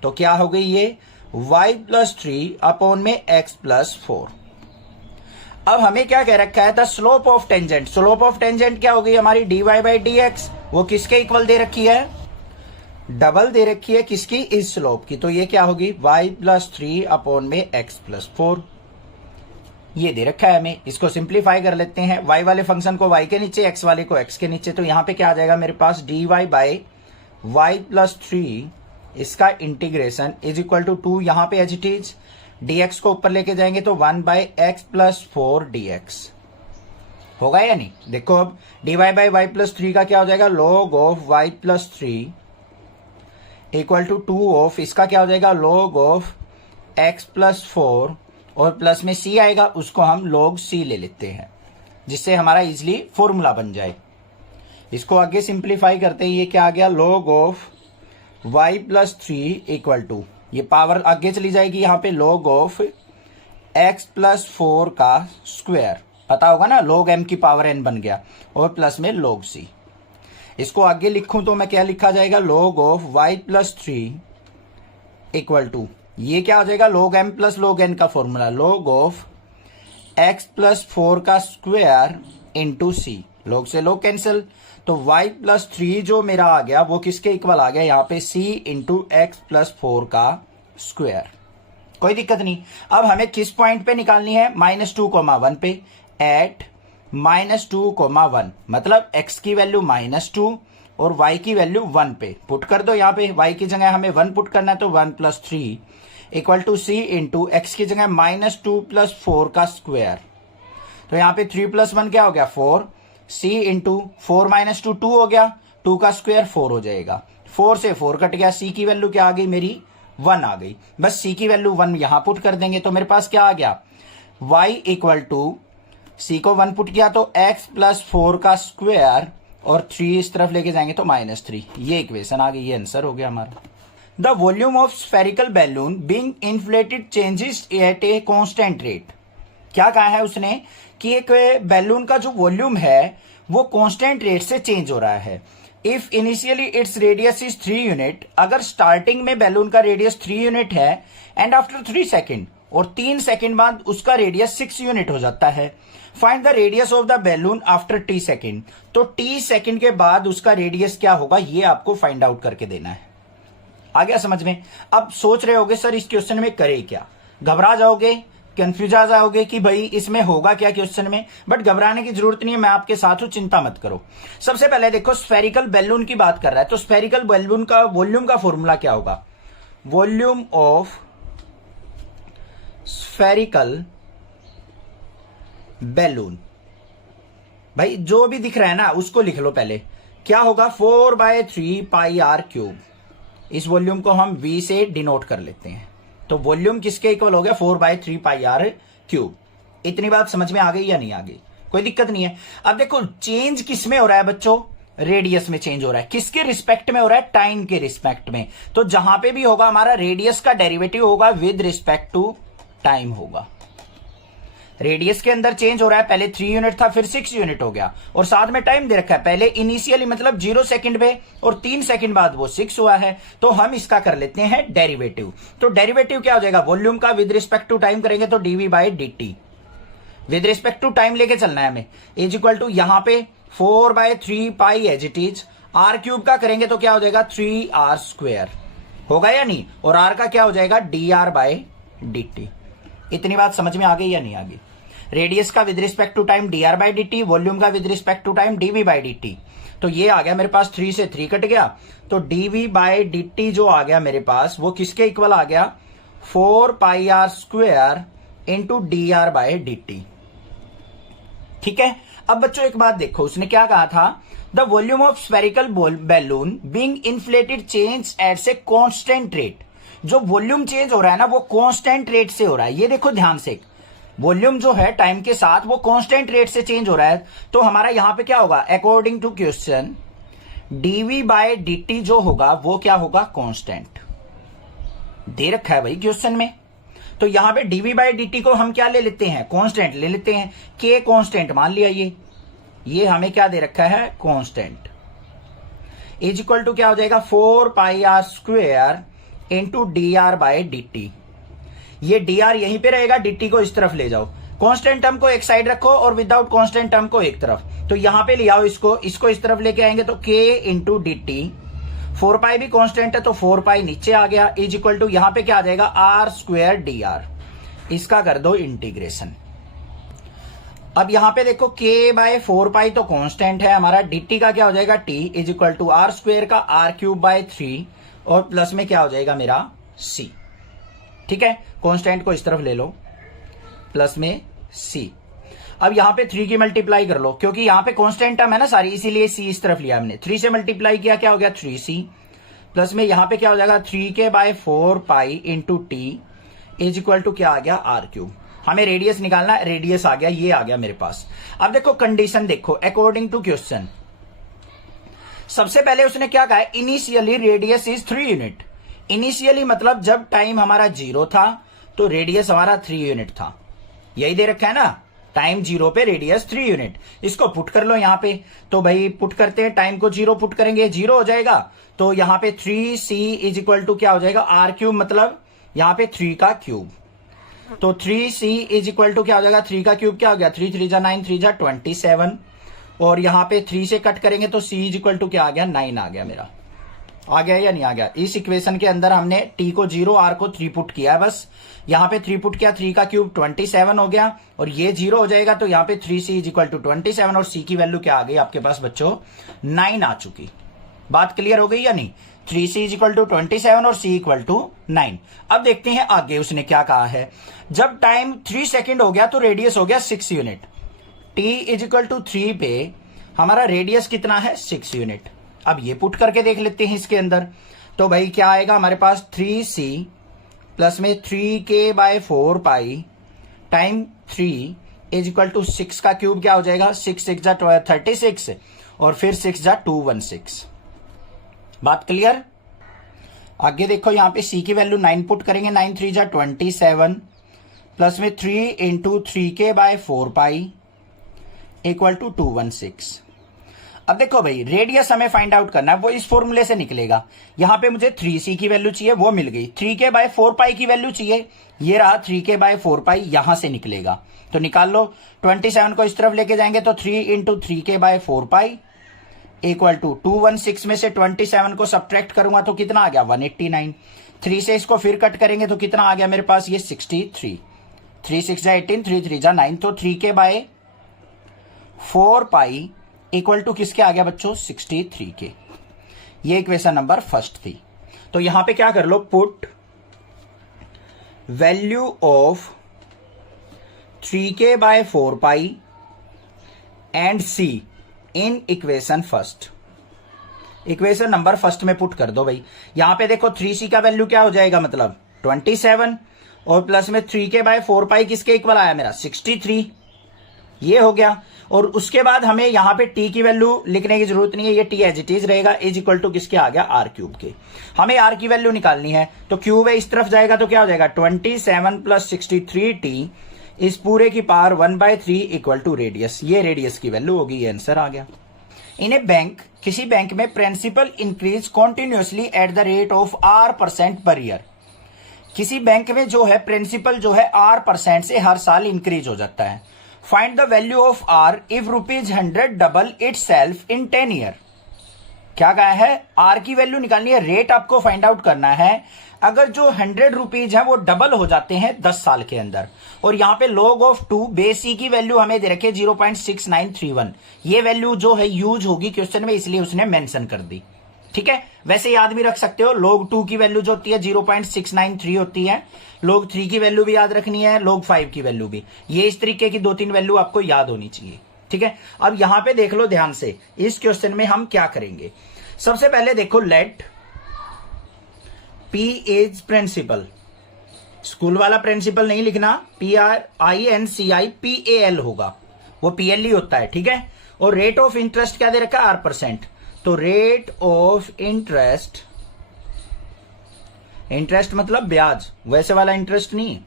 तो क्या हो गई ये, y प्लस 3 अपॉन में x प्लस 4। अब हमें क्या कह रखा है, the slope of tangent, slope of tangent क्या हो गई हमारी, dy बाई डी एक्स, वो किसके इक्वल दे रखी है, डबल दे रखी है किसकी, इस स्लोप की। तो ये क्या होगी, y प्लस 3 अपॉन में x प्लस 4, ये दे रखा है हमें। इसको सिंप्लीफाई कर लेते हैं, y वाले फंक्शन को y के नीचे, x वाले को x के नीचे। तो यहां पे क्या आ जाएगा मेरे पास, dy बाई y प्लस 3, इसका इंटीग्रेशन इज इक्वल टू 2, यहां पे एज इट इज, dx को ऊपर लेके जाएंगे तो 1 बाई एक्स प्लस 4 dx होगा या नहीं। देखो अब dy बाई y प्लस 3 का क्या हो जाएगा, log of y plus 3 equal to 2 of, इसका क्या हो जाएगा, log ऑफ x प्लस 4, और प्लस में c आएगा, उसको हम log c ले लेते हैं, जिससे हमारा इजिली फॉर्मूला बन जाए। इसको आगे सिंप्लीफाई करते हैं, ये क्या आ गया, log of y plus 3 equal to, ये पावर आगे चली जाएगी, यहां पे log ऑफ x प्लस 4 का स्क्वायर, पता होगा ना, log m की पावर n बन गया, और प्लस में log c। इसको आगे लिखूं तो मैं क्या लिखा जाएगा, log of y plus 3 equal to, ये क्या हो जाएगा, log m plus log n का formula, log of x plus 4 का स्क्वायर इंटू c, log से log कैंसिल, तो y प्लस 3 जो मेरा आ गया वो किसके इक्वल आ गया, यहाँ पे c इंटू एक्स प्लस 4 का स्क्वायर। कोई दिक्कत नहीं। अब हमें किस पॉइंट पे निकालनी है, -2, 1 पे, एट -2, 1, मतलब x की वैल्यू -2 और y की वैल्यू 1 पे पुट कर दो। यहाँ पे y की जगह हमें 1 पुट करना है, तो 1 plus 3 equal to c into x की जगह -2 प्लस 4 का स्क्वायर। तो यहाँ पे 3 प्लस 1 क्या हो गया, 4, c इंटू 4 माइनस 2 2 हो गया, 2 का स्क्वायर 4 हो जाएगा, 4 से 4 कट गया, c की वैल्यू क्या आ गई मेरी, 1 आ गई। बस c की वैल्यू 1 यहां पुट कर देंगे, तो मेरे पास क्या आ गया, y इक्वल टू c को 1 पुट किया तो x प्लस 4 का स्क्वायर और 3 इस तरफ लेके जाएंगे तो -3। ये इक्वेशन आ गई, ये आंसर हो गया हमारा। The volume of spherical balloon being inflated changes at a constant rate. क्या कहा है उसने कि एक बैलून का जो वॉल्यूम है वो कांस्टेंट रेट से चेंज हो रहा है। If initially its radius is 3 unit, अगर स्टार्टिंग में बैलून का रेडियस 3 यूनिट है एंड आफ्टर 3 सेकेंड, और 3 सेकेंड बाद उसका रेडियस 6 यूनिट हो जाता है। Find the radius of the balloon after t second. तो t सेकेंड के बाद उसका रेडियस क्या होगा ये आपको फाइंड आउट करके देना है। आ गया समझ में? अब सोच रहे होगे सर इस क्वेश्चन में करे क्या, घबरा जाओगे, कंफ्यूज आ जाओगे कि भाई इसमें होगा क्या क्वेश्चन में, बट घबराने की जरूरत नहीं है, मैं आपके साथ हूं, चिंता मत करो। सबसे पहले देखो स्फेरिकल बैलून की बात कर रहा है, तो स्फेरिकल बैलून का वॉल्यूम का फॉर्मूला क्या होगा? वॉल्यूम ऑफ स्फेरिकल बैलून, भाई जो भी दिख रहा है ना उसको लिख लो पहले। क्या होगा? 4/3 पाई आर क्यूब। इस वॉल्यूम को हम v से डिनोट कर लेते हैं, तो वॉल्यूम किसके इक्वल हो गया? 4/3 पाई आर क्यूब। इतनी बात समझ में आ गई या नहीं आ गई? कोई दिक्कत नहीं है। अब देखो चेंज किस में हो रहा है बच्चों? रेडियस में चेंज हो रहा है। किसके रिस्पेक्ट में हो रहा है? टाइम के रिस्पेक्ट में। तो जहां पे भी होगा हमारा रेडियस का डेरिवेटिव होगा विद रिस्पेक्ट टू टाइम होगा। रेडियस के अंदर चेंज हो रहा है, पहले 3 यूनिट था फिर 6 यूनिट हो गया, और साथ में टाइम दे रखा है, पहले इनिशियली मतलब 0 सेकंड पे और 3 सेकंड बाद वो 6 हुआ है। तो हम इसका कर लेते हैं डेरिवेटिव। तो डेरिवेटिव क्या हो जाएगा? वॉल्यूम का विद रिस्पेक्ट टू टाइम करेंगे तो dv/dt, with respect to time लेके चलना है हमें, इज इक्वल टू यहां पे 4/3 pi as it is, r cube का करेंगे तो क्या हो जाएगा? 3r²। होगा या नहीं? और r का क्या हो जाएगा? dr/dt। इतनी बात समझ में आ गई या नहीं आ गई? रेडियस का with respect to time dr/dt, volume का with respect to time dv/dt। तो ये आ गया मेरे पास, 3 से 3 कट गया, तो dv/dt जो आ गया मेरे पास वो किसके इक्वल आ गया? 4πr² into dr/dt। ठीक है। अब बच्चों एक बात देखो, उसने क्या कहा था? The volume of spherical balloon being inflated change at a constant rate. जो वॉल्यूम चेंज हो रहा है ना वो कांस्टेंट रेट से हो रहा है। ये देखो ध्यान से, वॉल्यूम जो है टाइम के साथ वो कांस्टेंट रेट से चेंज हो रहा है। तो हमारा यहां पे क्या होगा? अकॉर्डिंग टू क्वेश्चन dv/dt जो होगा वो क्या होगा? कांस्टेंट दे रखा है भाई क्वेश्चन में। तो यहां पे dv/dt को हम क्या ले लेते हैं? कांस्टेंट ले लेते हैं। k कांस्टेंट मान लिया, ये हमें क्या दे रखा है? कांस्टेंट। इज इक्वल टू क्या हो जाएगा? 4πr² into dr/dt। ये dr यहीं पे रहेगा, dt को इस तरफ ले जाओ, कांस्टेंट टर्म को एक साइड रखो और विदाउट कांस्टेंट टर्म को एक तरफ। तो यहां पे ले आओ इसको इस तरफ लेके आएंगे तो k इंटू dt। 4π भी कांस्टेंट है तो 4π नीचे आ गया, इज इक्वल टू यहां पे क्या आ जाएगा? r² dr। इसका कर दो इंटीग्रेशन। अब यहां पे देखो k/4π तो कांस्टेंट है हमारा, dt का क्या हो जाएगा? t is equal to r² का r³ 3 और प्लस में क्या हो जाएगा मेरा? c। ठीक है, कांस्टेंट को इस तरफ ले लो, प्लस में c। अब यहां पे 3 की मल्टीप्लाई कर लो, क्योंकि यहां पे कांस्टेंट टर्म है ना सारी, इसीलिए c इस तरफ लिया हमने। 3 से मल्टीप्लाई किया, क्या हो गया? 3c। प्लस में यहां पे क्या हो जाएगा? 3k/4π into t is equal to क्या आ गया? r³। हमें रेडियस निकालना है, रेडियस आ गया, ये आ गया मेरे पास। अब देखो कंडीशन देखो, अकॉर्डिंग टू क्वेश्चन सबसे पहले उसने क्या कहा? Initially radius is 3 unit. Initially मतलब जब टाइम हमारा 0 था तो रेडियस हमारा 3 यूनिट था, यही दे रखा है ना, टाइम 0 पे रेडियस 3 यूनिट। इसको पुट कर लो यहां पे, तो भाई पुट करते हैं, टाइम को 0 पुट करेंगे 0 हो जाएगा, तो यहां पे 3c इज इक्वल टू क्या हो जाएगा? r³ मतलब यहां पे 3 का क्यूब। तो 3c इज इक्वल टू क्या हो जाएगा? 3 का क्यूब क्या हो गया? 3 3 जा 9, 3 जा 27, और यहां पे 3 से कट करेंगे तो c इज इक्वल टू क्या आ गया? 9 आ गया मेरा। आ गया या नहीं आ गया? इस इक्वेशन के अंदर हमने t को 0, r को 3 पुट किया है बस। यहां पे 3 पुट किया, 3 का क्यूब 27 हो गया, और ये 0 हो जाएगा, तो यहां पे 3c इज इक्वल टू 27 और c की वैल्यू क्या आ गई आपके पास बच्चों? 9 आ चुकी। बात क्लियर हो गई या नहीं? 3c इज इक्वल टू 27 और c इक्वल टू 9। अब देखते हैं आगे उसने क्या कहा है। जब टाइम 3 सेकेंड हो गया तो रेडियस हो गया 6 unit. t is equal to 3 पे हमारा रेडियस कितना है? 6 यूनिट। अब ये पुट करके देख लेते हैं इसके अंदर, तो भाई क्या आएगा हमारे पास? 3c प्लस में 3k/4π time 3 is equal to 6 का क्यूब क्या हो जाएगा, 6 6 जा 36 और फिर 6 जा 216। बात क्लियर। आगे देखो यहाँ पे सी की वैल्यू 9 पुट करेंगे, 9 3 जा 27 प्लस में 3 इंटू 3k/4 इक्वल टू 216। अब देखो भाई रेडियस हमें फाइंड आउट करना है, वो इस फॉर्मूले से निकलेगा। यहां पे मुझे 3c की वैल्यू चाहिए, वो मिल गई। 3k/4 की वैल्यू चाहिए, ये रहा 3k/4 यहां से निकलेगा, तो निकाल लो। 27 को इस तरफ लेके जाएंगे तो 3 इंटू 3k/4 इक्वल टू 216 में से 27 को सब्ट्रैक्ट करूंगा तो कितना आ गया, 189। 3 से इसको फिर कट करेंगे तो कितना आ गया मेरे पास, ये 63। 3 6 जा 18, 3 3 जा 9, तो 3k/4 इक्वल टू किसके आ गया बच्चों, 63 के। ये इक्वेशन नंबर फर्स्ट थी। तो यहां पे क्या कर लो, put value of 3k/4 and c in equation first. Equation number first में पुट कर दो भाई। यहां पे देखो 3c का वैल्यू क्या हो जाएगा, मतलब 27 और प्लस में 3k/4 किसके इक्वल आया मेरा, 63। ये हो गया। और उसके बाद हमें यहां पे t की वैल्यू लिखने की जरूरत नहीं है, ये t एज इट इज रहेगा, इज इक्वल टू किसके आ गया, r क्यूब के। हमें r की वैल्यू निकालनी है, तो क्यूब है इस तरफ जाएगा तो क्या हो जाएगा, 27 प्लस 63t इस पूरे की पावर 1/3 इक्वल टू रेडियस। ये रेडियस की वैल्यू होगी, ये आंसर आ गया। इन ए बैंक, किसी बैंक में principal increase continuously at the rate of r% per year. किसी बैंक में जो है प्रिंसिपल जो है r% से हर साल इंक्रीज हो जाता है। Find the value of r if ₹100 double it self in 10 year. क्या कहा है, r की वैल्यू निकालनी है, रेट आपको फाइंड आउट करना है। अगर जो 100 रुपीज है वो डबल हो जाते हैं 10 साल के अंदर। और यहां पे log ऑफ 2 बेस c की वैल्यू हमें दे रखे 0.6931। ये वैल्यू जो है यूज होगी क्वेश्चन में, इसलिए उसने मेंशन कर दी। ठीक है, वैसे याद भी रख सकते हो, log 2 की वैल्यू जो होती है 0.693 होती है, log 3 की वैल्यू भी याद रखनी है, log 5 की वैल्यू भी। ये इस तरीके की 2-3 वैल्यू आपको याद होनी चाहिए। ठीक है, अब यहां पे देख लो ध्यान से, इस क्वेश्चन में हम क्या करेंगे। सबसे पहले देखो, let P is principal. School वाला प्रिंसिपल नहीं लिखना, PRINCIPAL होगा, वो PL ही होता है। ठीक है, और रेट ऑफ इंटरेस्ट क्या दे रखा है, r%। तो रेट ऑफ इंटरेस्ट, इंटरेस्ट मतलब ब्याज, वैसे वाला इंटरेस्ट नहीं,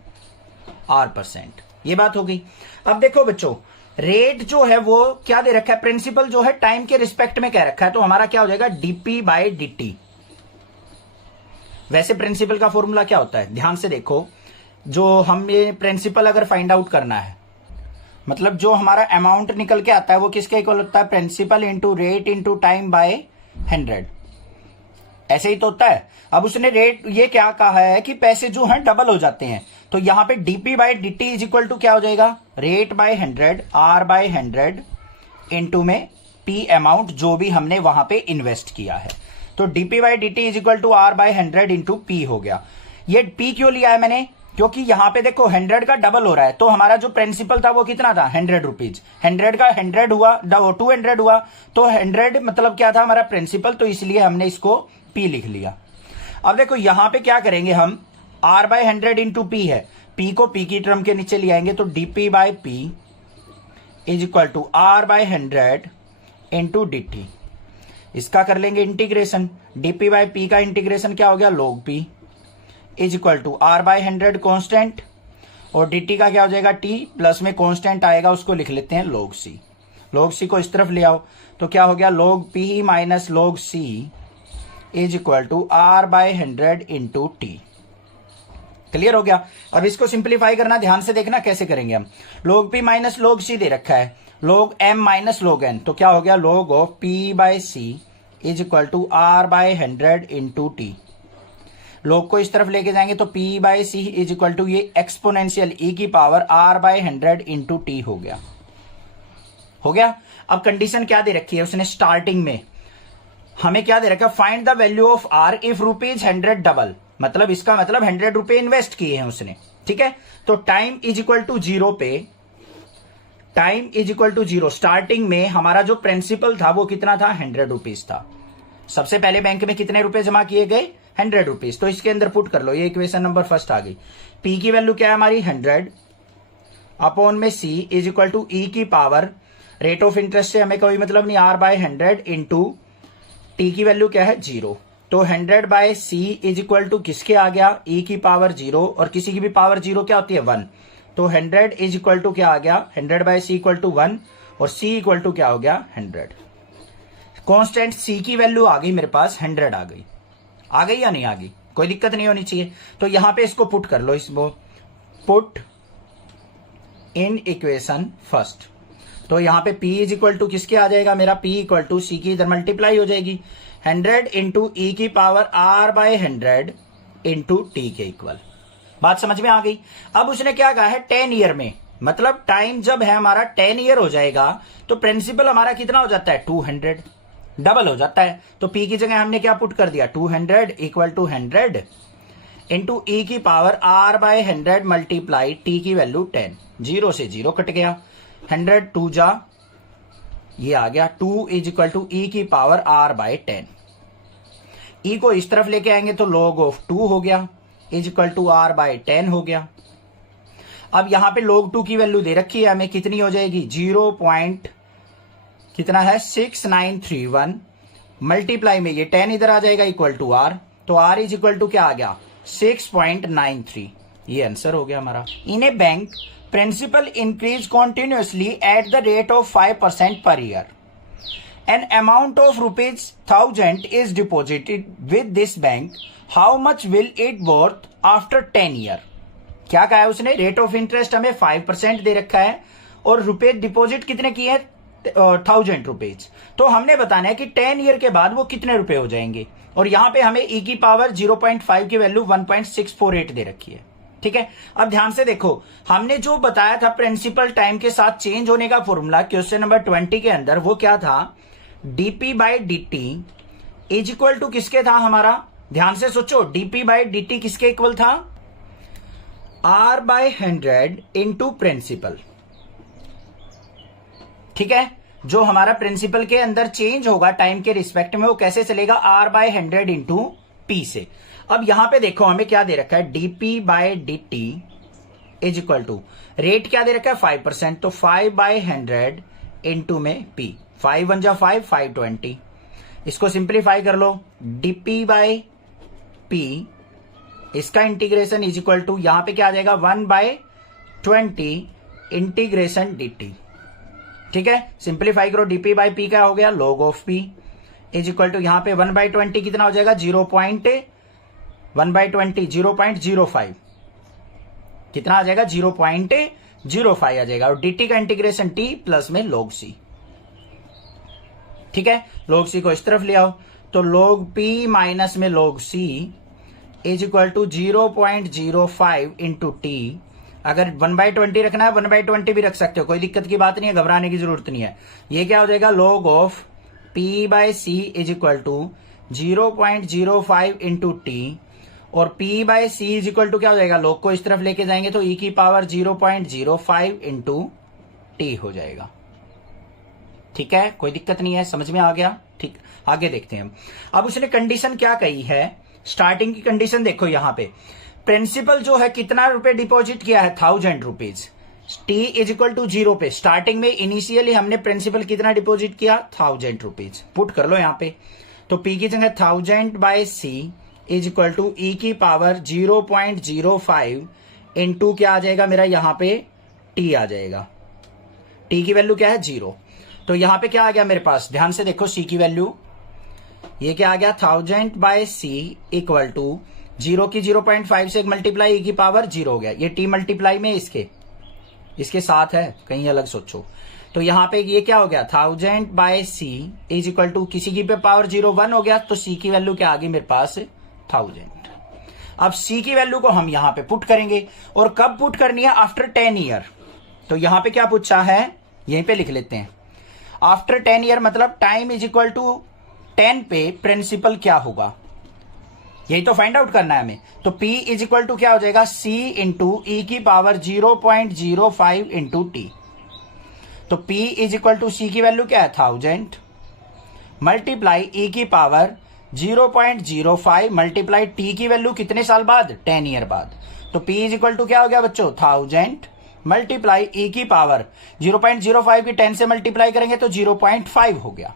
r%। ये बात हो गई। अब देखो बच्चों, रेट जो है वो क्या दे रखा है, प्रिंसिपल जो है टाइम के रिस्पेक्ट में कह रखा है, तो हमारा क्या हो जाएगा, dp/dt। वैसे प्रिंसिपल का फॉर्मूला क्या होता है, ध्यान से देखो। जो हम ये प्रिंसिपल अगर फाइंड आउट करना है, मतलब जो हमारा अमाउंट निकल के आता है वो किसके इक्वल होता है, principal into rate into time by 100। ऐसे ही तो होता है। अब उसने रेट ये क्या कहा है कि पैसे जो हैं डबल हो जाते हैं, तो यहां पे dp/dt इज इक्वल टू क्या हो जाएगा, रेट बाय 100 r/100 इंटू में p अमाउंट जो भी हमने वहां पे इन्वेस्ट किया है। तो dp/dt is equal to r/100 into p हो गया। ये p क्यों लिया है मैंने, क्योंकि यहां पे देखो 100 का डबल हो रहा है, तो हमारा जो प्रिंसिपल था वो कितना था, 100 रुपीज। 100 का 100 हुआ, 200 हुआ, तो 100 मतलब क्या था हमारा प्रिंसिपल, तो इसलिए हमने इसको p लिख लिया। अब देखो यहां पे क्या करेंगे हम, r/100 इंटू p है, p को p की टर्म के नीचे ले आएंगे, तो dp/p is equal to r/100 into dt। इसका कर लेंगे इंटीग्रेशन, dp/p का इंटीग्रेशन क्या हो गया, log p is equal to r/100 constant, और dt का क्या हो जाएगा, t प्लस में कांस्टेंट आएगा, उसको लिख लेते हैं log c। log c को इस तरफ ले आओ, तो क्या हो गया, log p minus log c is equal to r/100 into t। Clear हो गया। अब इसको सिंप्लीफाई करना, ध्यान से देखना कैसे करेंगे हम। log p minus log c दे रखा है, log m minus log n, तो क्या हो गया, log of p/c is equal to r/100 into t। log को इस तरफ लेके जाएंगे तो p/c इज इक्वल टू ये एक्सपोनेंशियल e की पावर r/100 इंटू t हो गया। हो गया। अब कंडीशन क्या दे रखी है उसने, स्टार्टिंग में हमें क्या दे रखा है, find the value of r if ₹100 double, मतलब इसका मतलब 100 रुपए इन्वेस्ट किए हैं उसने। ठीक है, तो टाइम इज इक्वल टू 0 पे, time is equal to 0, starting में हमारा जो प्रिंसिपल था वो कितना था, 100 रुपीज था। सबसे पहले बैंक में कितने रुपए जमा किए गए, 100 रुपीज, तो इसके अंदर पुट कर लो, ये इक्वेशन नंबर फर्स्ट आ गई। p की वैल्यू क्या है हमारी, 100, अपॉन में सी इज इक्वल टू ई की पावर, रेट ऑफ इंटरेस्ट से हमें कोई मतलब नहीं, आर बाय 100 इंटू टी की वैल्यू क्या है 0, तो 100 by c is equal to किसके आ गया, ई की पावर 0, और किसी की भी पावर 0 क्या होती है 1, तो 100 इज इक्वल टू क्या आ गया, 100 बाय सी इक्वल टू 1, और सी इक्वल टू क्या हो गया 100। कांस्टेंट सी की वैल्यू आ गई मेरे पास 100 आ गई या नहीं आ गई, कोई दिक्कत नहीं होनी चाहिए। तो यहां पे इसको पुट कर लो, इसको पुट इन इक्वेशन फर्स्ट, तो यहां पे P इज इक्वल टू किसके आ जाएगा मेरा, P इक्वल टू सी की इधर मल्टीप्लाई हो जाएगी, 100 इंटू ई की power R by 100 into t के इक्वल। बात समझ में आ गई। अब उसने क्या कहा है 10 ईयर में, मतलब टाइम जब है हमारा 10 ईयर हो जाएगा तो प्रिंसिपल हमारा कितना हो जाता है 200, डबल हो जाता है। तो P की जगह हमने क्या पुट कर दिया 200 इक्वल टू 100 इंटू ई की power R by 100 multiply t की वैल्यू 10, 0 से 0 कट गया, 100 2 जा ये आ गया 2 इज इक्वल टू ई की पावर R बाय 10। ई को इस तरफ लेके आएंगे तो log ऑफ 2 हो गया is equal to R by 10 हो गया। अब यहां पे log 2 की वैल्यू दे रखी है हमें, कितनी हो जाएगी 0 पॉइंट कितना है 6931 मल्टीप्लाई में ये 10 इधर आ जाएगा इक्वल टू R, तो R इज इक्वल टू क्या आ गया 6.93, ये आंसर हो गया हमारा। In a bank principal increase continuously at the rate of 5% per year, an amount of ₹1000 is deposited with this bank, how much will it worth after 10 year. क्या कहा है उसने, रेट ऑफ इंटरेस्ट हमें 5% दे रखा है और रुपए डिपॉजिट कितने किए हैं 1000 रुपीज, तो हमने बताना है कि 10 ईयर के बाद वो कितने रुपए हो जाएंगे, और यहां पे हमें ई की पावर 0.5 की वैल्यू 1.648 दे रखी है। ठीक है, अब ध्यान से देखो, हमने जो बताया था प्रिंसिपल टाइम के साथ चेंज होने का फॉर्मूला क्वेश्चन नंबर 20 के अंदर, वो क्या था d p by d is equal to किसके था हमारा, ध्यान से सोचो, डीपी बाय डी किसके इक्वल था R बाय 100 इंटू प्रिंसिपल। ठीक है, जो हमारा प्रिंसिपल के अंदर चेंज होगा टाइम के रिस्पेक्ट में वो कैसे चलेगा R बाय 100 इंटू पी से। अब यहां पे देखो हमें क्या दे रखा है d p by d is equal to, rate क्या दे रखा है 5%, तो 5 बाय 100 इंटू में पी, 5 1 जा 5 520, इसको सिंप्लीफाई कर लो, डीपी बाय पी इसका इंटीग्रेशन इज इक्वल टू यहां पे क्या आ जाएगा 1 बाय 20 इंटीग्रेशन dt। ठीक है, सिंप्लीफाई करो, डीपी बाय पी क्या हो गया log of p is equal to यहां पे 1 बाय 20 कितना हो जाएगा 1 बाय 20 0.05 कितना आ जाएगा 0.05 आ जाएगा, और dt का इंटीग्रेशन t प्लस में log c। ठीक है, log c को इस तरफ ले आओ, तो log p माइनस में log c is equal to 0.05 into t. अगर 1 बाय 20 रखना है 1 बाय 20 भी रख सकते हो, कोई दिक्कत की बात नहीं है, घबराने की जरूरत नहीं है। ये क्या हो जाएगा log of p by c is equal to 0.05 into t, और p by c is equal to क्या हो जाएगा, log को इस तरफ लेके जाएंगे तो e की पावर 0.05 इंटू टी हो जाएगा। ठीक है, कोई दिक्कत नहीं है, समझ में आ गया। ठीक, आगे देखते हैं हम। अब उसने कंडीशन क्या कही है, स्टार्टिंग की कंडीशन देखो, यहां पे प्रिंसिपल जो है कितना रुपए डिपॉजिट किया है 1000 rupees, t is equal to 0 पे, स्टार्टिंग में इनिशियली हमने प्रिंसिपल कितना डिपॉजिट किया 1000 रुपीज, पुट कर लो यहां पे, तो पी की जगह 1000 by c is equal to e की पावर 0.05 इंटू क्या आ जाएगा मेरा यहां पे टी आ जाएगा, टी की वैल्यू क्या है 0, तो यहां पे क्या आ गया मेरे पास, ध्यान से देखो सी की वैल्यू, ये क्या आ गया 1000 बाय सी इक्वल टू 0 की 0.5 से मल्टीप्लाई ई की पावर 0 हो गया, ये टी मल्टीप्लाई में इसके साथ है, कहीं अलग सोचो, तो यहां पे ये क्या हो गया 1000 by c is equal to किसी की पे पावर 0 1 हो गया, तो सी की वैल्यू क्या आ गई मेरे पास 1000। अब सी की वैल्यू को हम यहां पे पुट करेंगे, और कब पुट करनी है आफ्टर 10 ईयर, तो यहां पे क्या पूछा है यहीं पे लिख लेते हैं, आफ्टर 10 ईयर मतलब टाइम इज इक्वल टू 10 पे प्रिंसिपल क्या होगा, यही तो फाइंड आउट करना है हमें। तो P इज इक्वल टू क्या हो जाएगा C इंटू ई की पावर 0.05 इंटू टी, तो P is equal to C की वैल्यू क्या है 1000 मल्टीप्लाई ई की पावर 0.05 मल्टीप्लाई टी की वैल्यू कितने साल बाद 10 ईयर बाद, तो P इज इक्वल टू क्या हो गया बच्चों 1000 मल्टीप्लाई ई की पावर 0.05 की 10 से मल्टीप्लाई करेंगे तो 0.5 हो गया,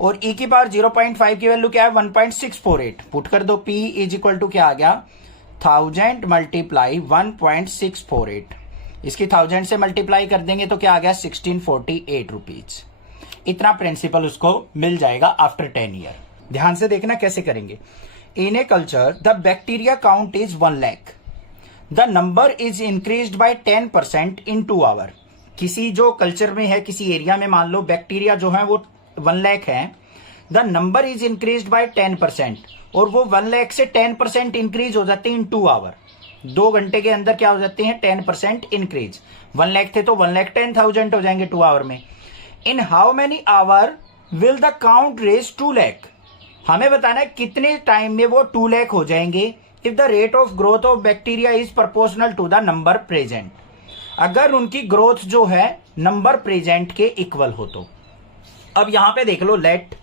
और ई की पावर 0.5 की वैल्यू क्या है 1.648। पुट कर दो, पी इज इक्वल टू क्या आ गया 1000 मल्टीप्लाई 1.648। इसकी 1000 से मल्टीप्लाई कर देंगे तो क्या आ गया 1648 रुपीज। इतना प्रिंसिपल उसको मिल जाएगा आफ्टर 10 ईयर। ध्यान से देखना कैसे करेंगे। In a culture the bacteria count is 1 lakh, the number is increased by 10% in 2 hour. किसी जो कल्चर में है, किसी एरिया में मान लो बैक्टीरिया जो है वो 1 लाख है, the number is increased by 10%, और वो 1 लाख से 10% इंक्रीज हो जाते हैं इन 2 आवर। 2 घंटे के अंदर क्या हो जाते हैं 10% इंक्रीज। 1 लाख थे तो 1,10,000 हो जाएंगे 2 आवर में। In how many hour will the count raise 2 lakh. हमें बताना है कितने टाइम में वो 2 लाख हो जाएंगे if the rate of growth of bacteria is proportional to the number present. अगर उनकी ग्रोथ जो है नंबर प्रेजेंट के इक्वल हो तो। अब यहां पे देख लो, लेट,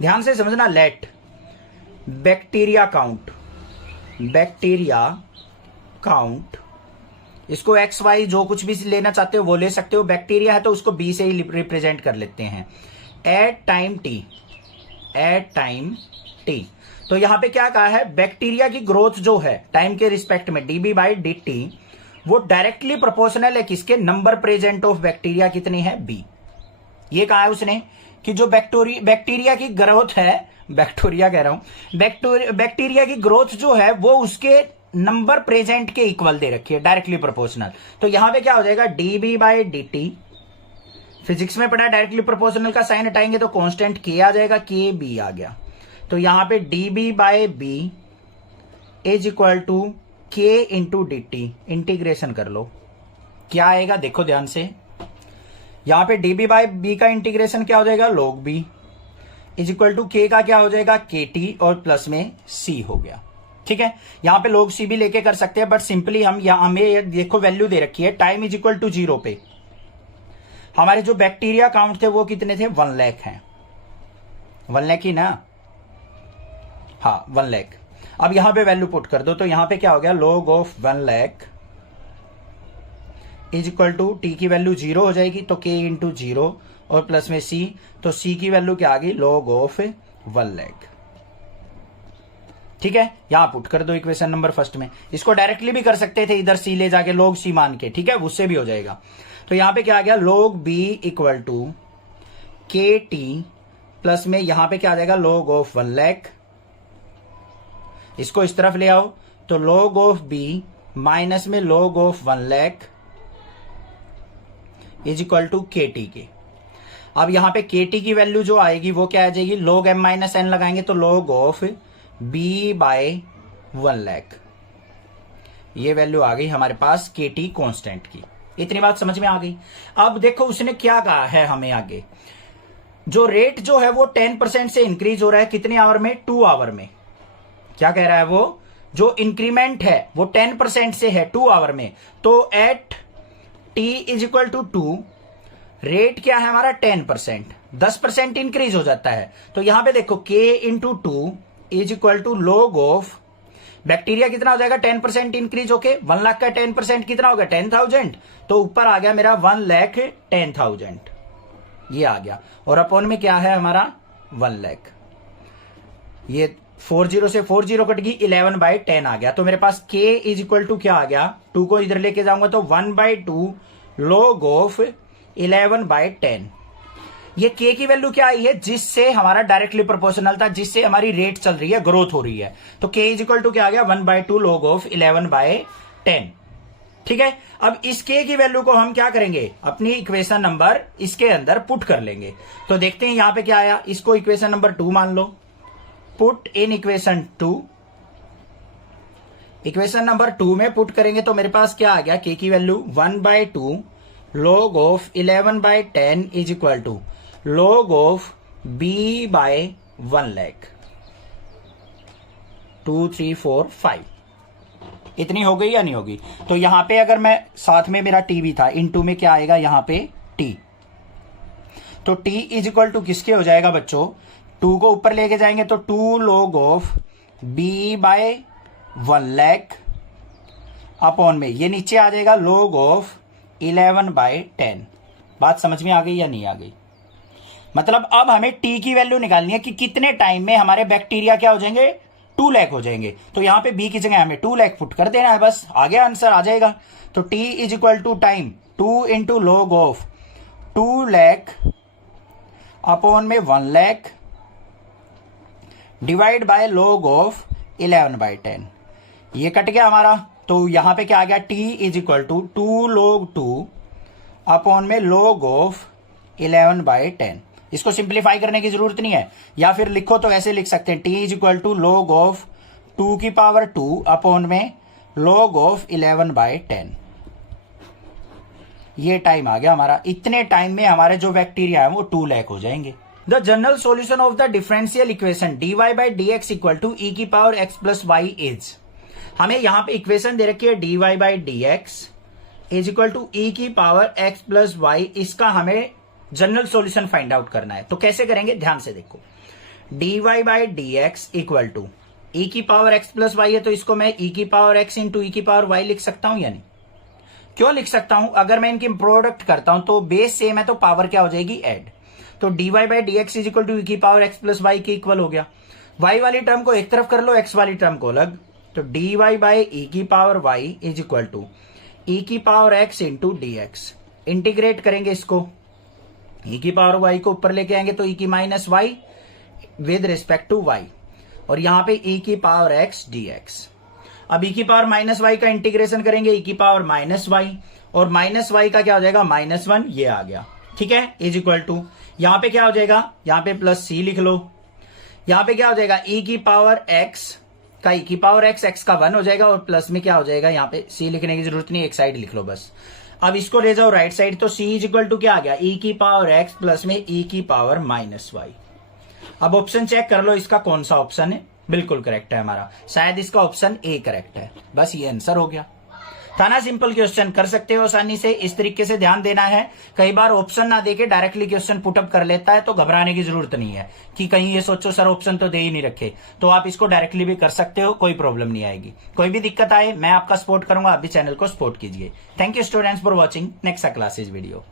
ध्यान से समझना, let bacteria count, bacteria count, इसको एक्स वाई जो कुछ भी लेना चाहते हो वो ले सकते हो। बैक्टीरिया है तो उसको बी से ही रिप्रेजेंट कर लेते हैं। At time t, at time t, तो यहां पे क्या कहा है बैक्टीरिया की ग्रोथ जो है टाइम के रिस्पेक्ट में डीबी बाई डी टी, वो डायरेक्टली प्रोपोर्शनल है किसके, नंबर प्रेजेंट ऑफ बैक्टीरिया कितनी है बी। ये कहा है उसने कि जो बैक्टीरिया की ग्रोथ है, बैक्टीरिया कह रहा हूं, बैक्टीरिया की ग्रोथ जो है वो उसके नंबर प्रेजेंट के इक्वल दे रखी है, डायरेक्टली प्रोपोर्शनल। तो यहां पे क्या हो जाएगा dB by D T, physics में पढ़ा डायरेक्टली प्रोपोर्शनल का साइन हटाएंगे तो कांस्टेंट के आ जाएगा, के बी आ गया। तो यहां पे db by b is equal to k into d t. Integration कर लो, क्या आएगा देखो ध्यान से। यहां पे डीबी बाय बी का इंटीग्रेशन क्या हो जाएगा log b is equal to k का क्या हो जाएगा के टी, और प्लस में सी हो गया। ठीक है, यहां पे log सी भी लेके कर सकते हैं, बट सिंपली हम यहां हमें देखो वैल्यू दे रखी है टाइम इज इक्वल टू 0 पे। हमारे जो बैक्टीरिया काउंट थे वो कितने थे 1 लाख हैं, 1 लाख ही ना, हाँ 1 लाख। अब यहां पे वैल्यू पुट कर दो तो यहां पे क्या हो गया log of 1 lakh is equal to t की वैल्यू 0 हो जाएगी तो के इंटू 0 और प्लस में सी, तो सी की वैल्यू क्या आ गई log ऑफ 1 लाख। ठीक है, यहां पुट कर दो इक्वेशन नंबर फर्स्ट में। इसको डायरेक्टली भी कर सकते थे इधर सी ले जाके log सी मान के, ठीक है, उससे भी हो जाएगा। तो यहां पे क्या आ गया log B equal to k T, plus में यहां पे क्या आ जाएगा log ऑफ 1 लाख। इसको इस तरफ ले आओ तो log ऑफ बी माइनस में log of 1 lakh is equal to k t के। अब यहां पे के टी की वैल्यू जो आएगी वो क्या आ जाएगी, log m माइनस एन लगाएंगे तो log of b by 1 lakh. ये वैल्यू आ गई हमारे पास के टी कॉन्स्टेंट की। इतनी बात समझ में आ गई। अब देखो उसने क्या कहा है हमें आगे, जो रेट जो है वो 10% से इंक्रीज हो रहा है कितने आवर में 2 आवर में। क्या कह रहा है वो, जो इंक्रीमेंट है वो 10% से है 2 आवर में, तो at t is equal to 2 rate क्या है हमारा 10%, 10% इंक्रीज हो जाता है। तो यहां पे देखो k into 2 is equal to log of bacteria कितना हो जाएगा 10% इंक्रीज होके 1 लाख का 10% कितना होगा 10,000, तो ऊपर आ गया मेरा 1,10,000 ये आ गया, और अपॉन में क्या है हमारा 1 लाख। ये 40 से 40 कट गई 11/10 आ गया। तो मेरे पास k इज इक्वल टू क्या आ गया, 2 को इधर लेके जाऊंगा तो 1/2 log ऑफ 11/10। ये k की वैल्यू क्या आई है, जिससे हमारा डायरेक्टली प्रोपोर्शनल था, जिससे हमारी रेट चल रही है, ग्रोथ हो रही है। तो k इज इक्वल टू क्या आ गया 1/2 log ऑफ 11/10। ठीक है, अब इस k की वैल्यू को हम क्या करेंगे, अपनी इक्वेशन नंबर इसके अंदर पुट कर लेंगे। तो देखते हैं यहां पे क्या आया, इसको इक्वेशन नंबर 2 मान लो, put in equation 2। Equation number 2 में पुट करेंगे तो मेरे पास क्या आ गया, k की value 1/2 log of 11/10 is equal to log of b by 1 lakh. 2 3 4 5 इतनी हो गई या नहीं होगी। तो यहां पे अगर मैं साथ में मेरा t भी था, इनटू में क्या आएगा यहां पे t, तो t इज इक्वल टू किसके हो जाएगा बच्चों, 2 को ऊपर लेके जाएंगे तो 2 log of b by 1 lakh upon में ये नीचे आ जाएगा log ऑफ 11/10। बात समझ में आ गई या नहीं आ गई? मतलब अब हमें टी की वैल्यू निकालनी है कि कितने टाइम में हमारे बैक्टीरिया क्या हो जाएंगे, 2 लाख हो जाएंगे। तो यहां पे बी की जगह हमें 2 लाख पुट कर देना है, बस आ गया आंसर, आ जाएगा। तो t is equal to time 2 into log of 2 lakh upon में 1 lakh divide by log of 11/10। ये कट गया हमारा, तो यहां पे क्या आ गया, t is equal to 2 log 2 upon में log ऑफ 11/10। इसको सिंप्लीफाई करने की जरूरत नहीं है, या फिर लिखो तो ऐसे लिख सकते हैं, t is equal to log of 2 की पावर 2 अपॉन में log ऑफ 11/10। ये टाइम आ गया हमारा। इतने टाइम में हमारे जो बैक्टीरिया है वो 2 लाख हो जाएंगे। The general solution of the differential equation dy/dx equal to e की power x plus y is, हमें यहां पे इक्वेशन दे रखी है dy/dx is equal to e की पावर x प्लस वाई। इसका हमें जनरल सॉल्यूशन फाइंड आउट करना है। तो कैसे करेंगे, ध्यान से देखो। dy/dx इक्वल टू e की पावर x प्लस वाई है, तो इसको मैं e की पावर x इंटू e की पावर y लिख सकता हूं या नहीं? क्यों लिख सकता हूं? अगर मैं इनकी प्रोडक्ट करता हूं तो बेस सेम है, तो पावर क्या हो जाएगी, ऐड। तो dy/dx is equal to e की पावर x प्लस वाई के इक्वल हो गया। y वाली टर्म को एक तरफ कर लो, x वाली टर्म को अलग। तो dy/e की power y is equal to e की power x into dx। Integrate करेंगे इसको, e की पावर y को ऊपर लेके आएंगे तो e की minus y with respect to y, और यहां पे e की पावर x dx। अब e की पावर माइनस वाई का इंटीग्रेशन करेंगे, e की पावर माइनस वाई, और माइनस वाई का क्या हो जाएगा, -1, ये आ गया, ठीक है, इज इक्वल टू यहां पे क्या हो जाएगा, यहां पे प्लस c लिख लो। यहां पे क्या हो जाएगा, e की पावर x का e की पावर x का 1 हो जाएगा, और प्लस में क्या हो जाएगा, यहां पे c लिखने की जरूरत नहीं, एक साइड लिख लो बस। अब इसको ले जाओ राइट साइड, तो c इज इक्वल टू क्या आ गया, e की पावर x प्लस में e की पावर -y। अब ऑप्शन चेक कर लो, इसका कौन सा ऑप्शन है, बिल्कुल करेक्ट है हमारा, शायद इसका ऑप्शन ए करेक्ट है। बस ये आंसर हो गया। था ना सिंपल क्वेश्चन, कर सकते हो आसानी से। इस तरीके से ध्यान देना है, कई बार ऑप्शन ना देके डायरेक्टली क्वेश्चन पुटअप कर लेता है, तो घबराने की जरूरत नहीं है कि कहीं ये सोचो सर ऑप्शन तो दे ही नहीं रखे। तो आप इसको डायरेक्टली भी कर सकते हो, कोई प्रॉब्लम नहीं आएगी। कोई भी दिक्कत आए मैं आपका सपोर्ट करूंगा, आप भी चैनल को सपोर्ट कीजिए। Thank you students for watching next classes video.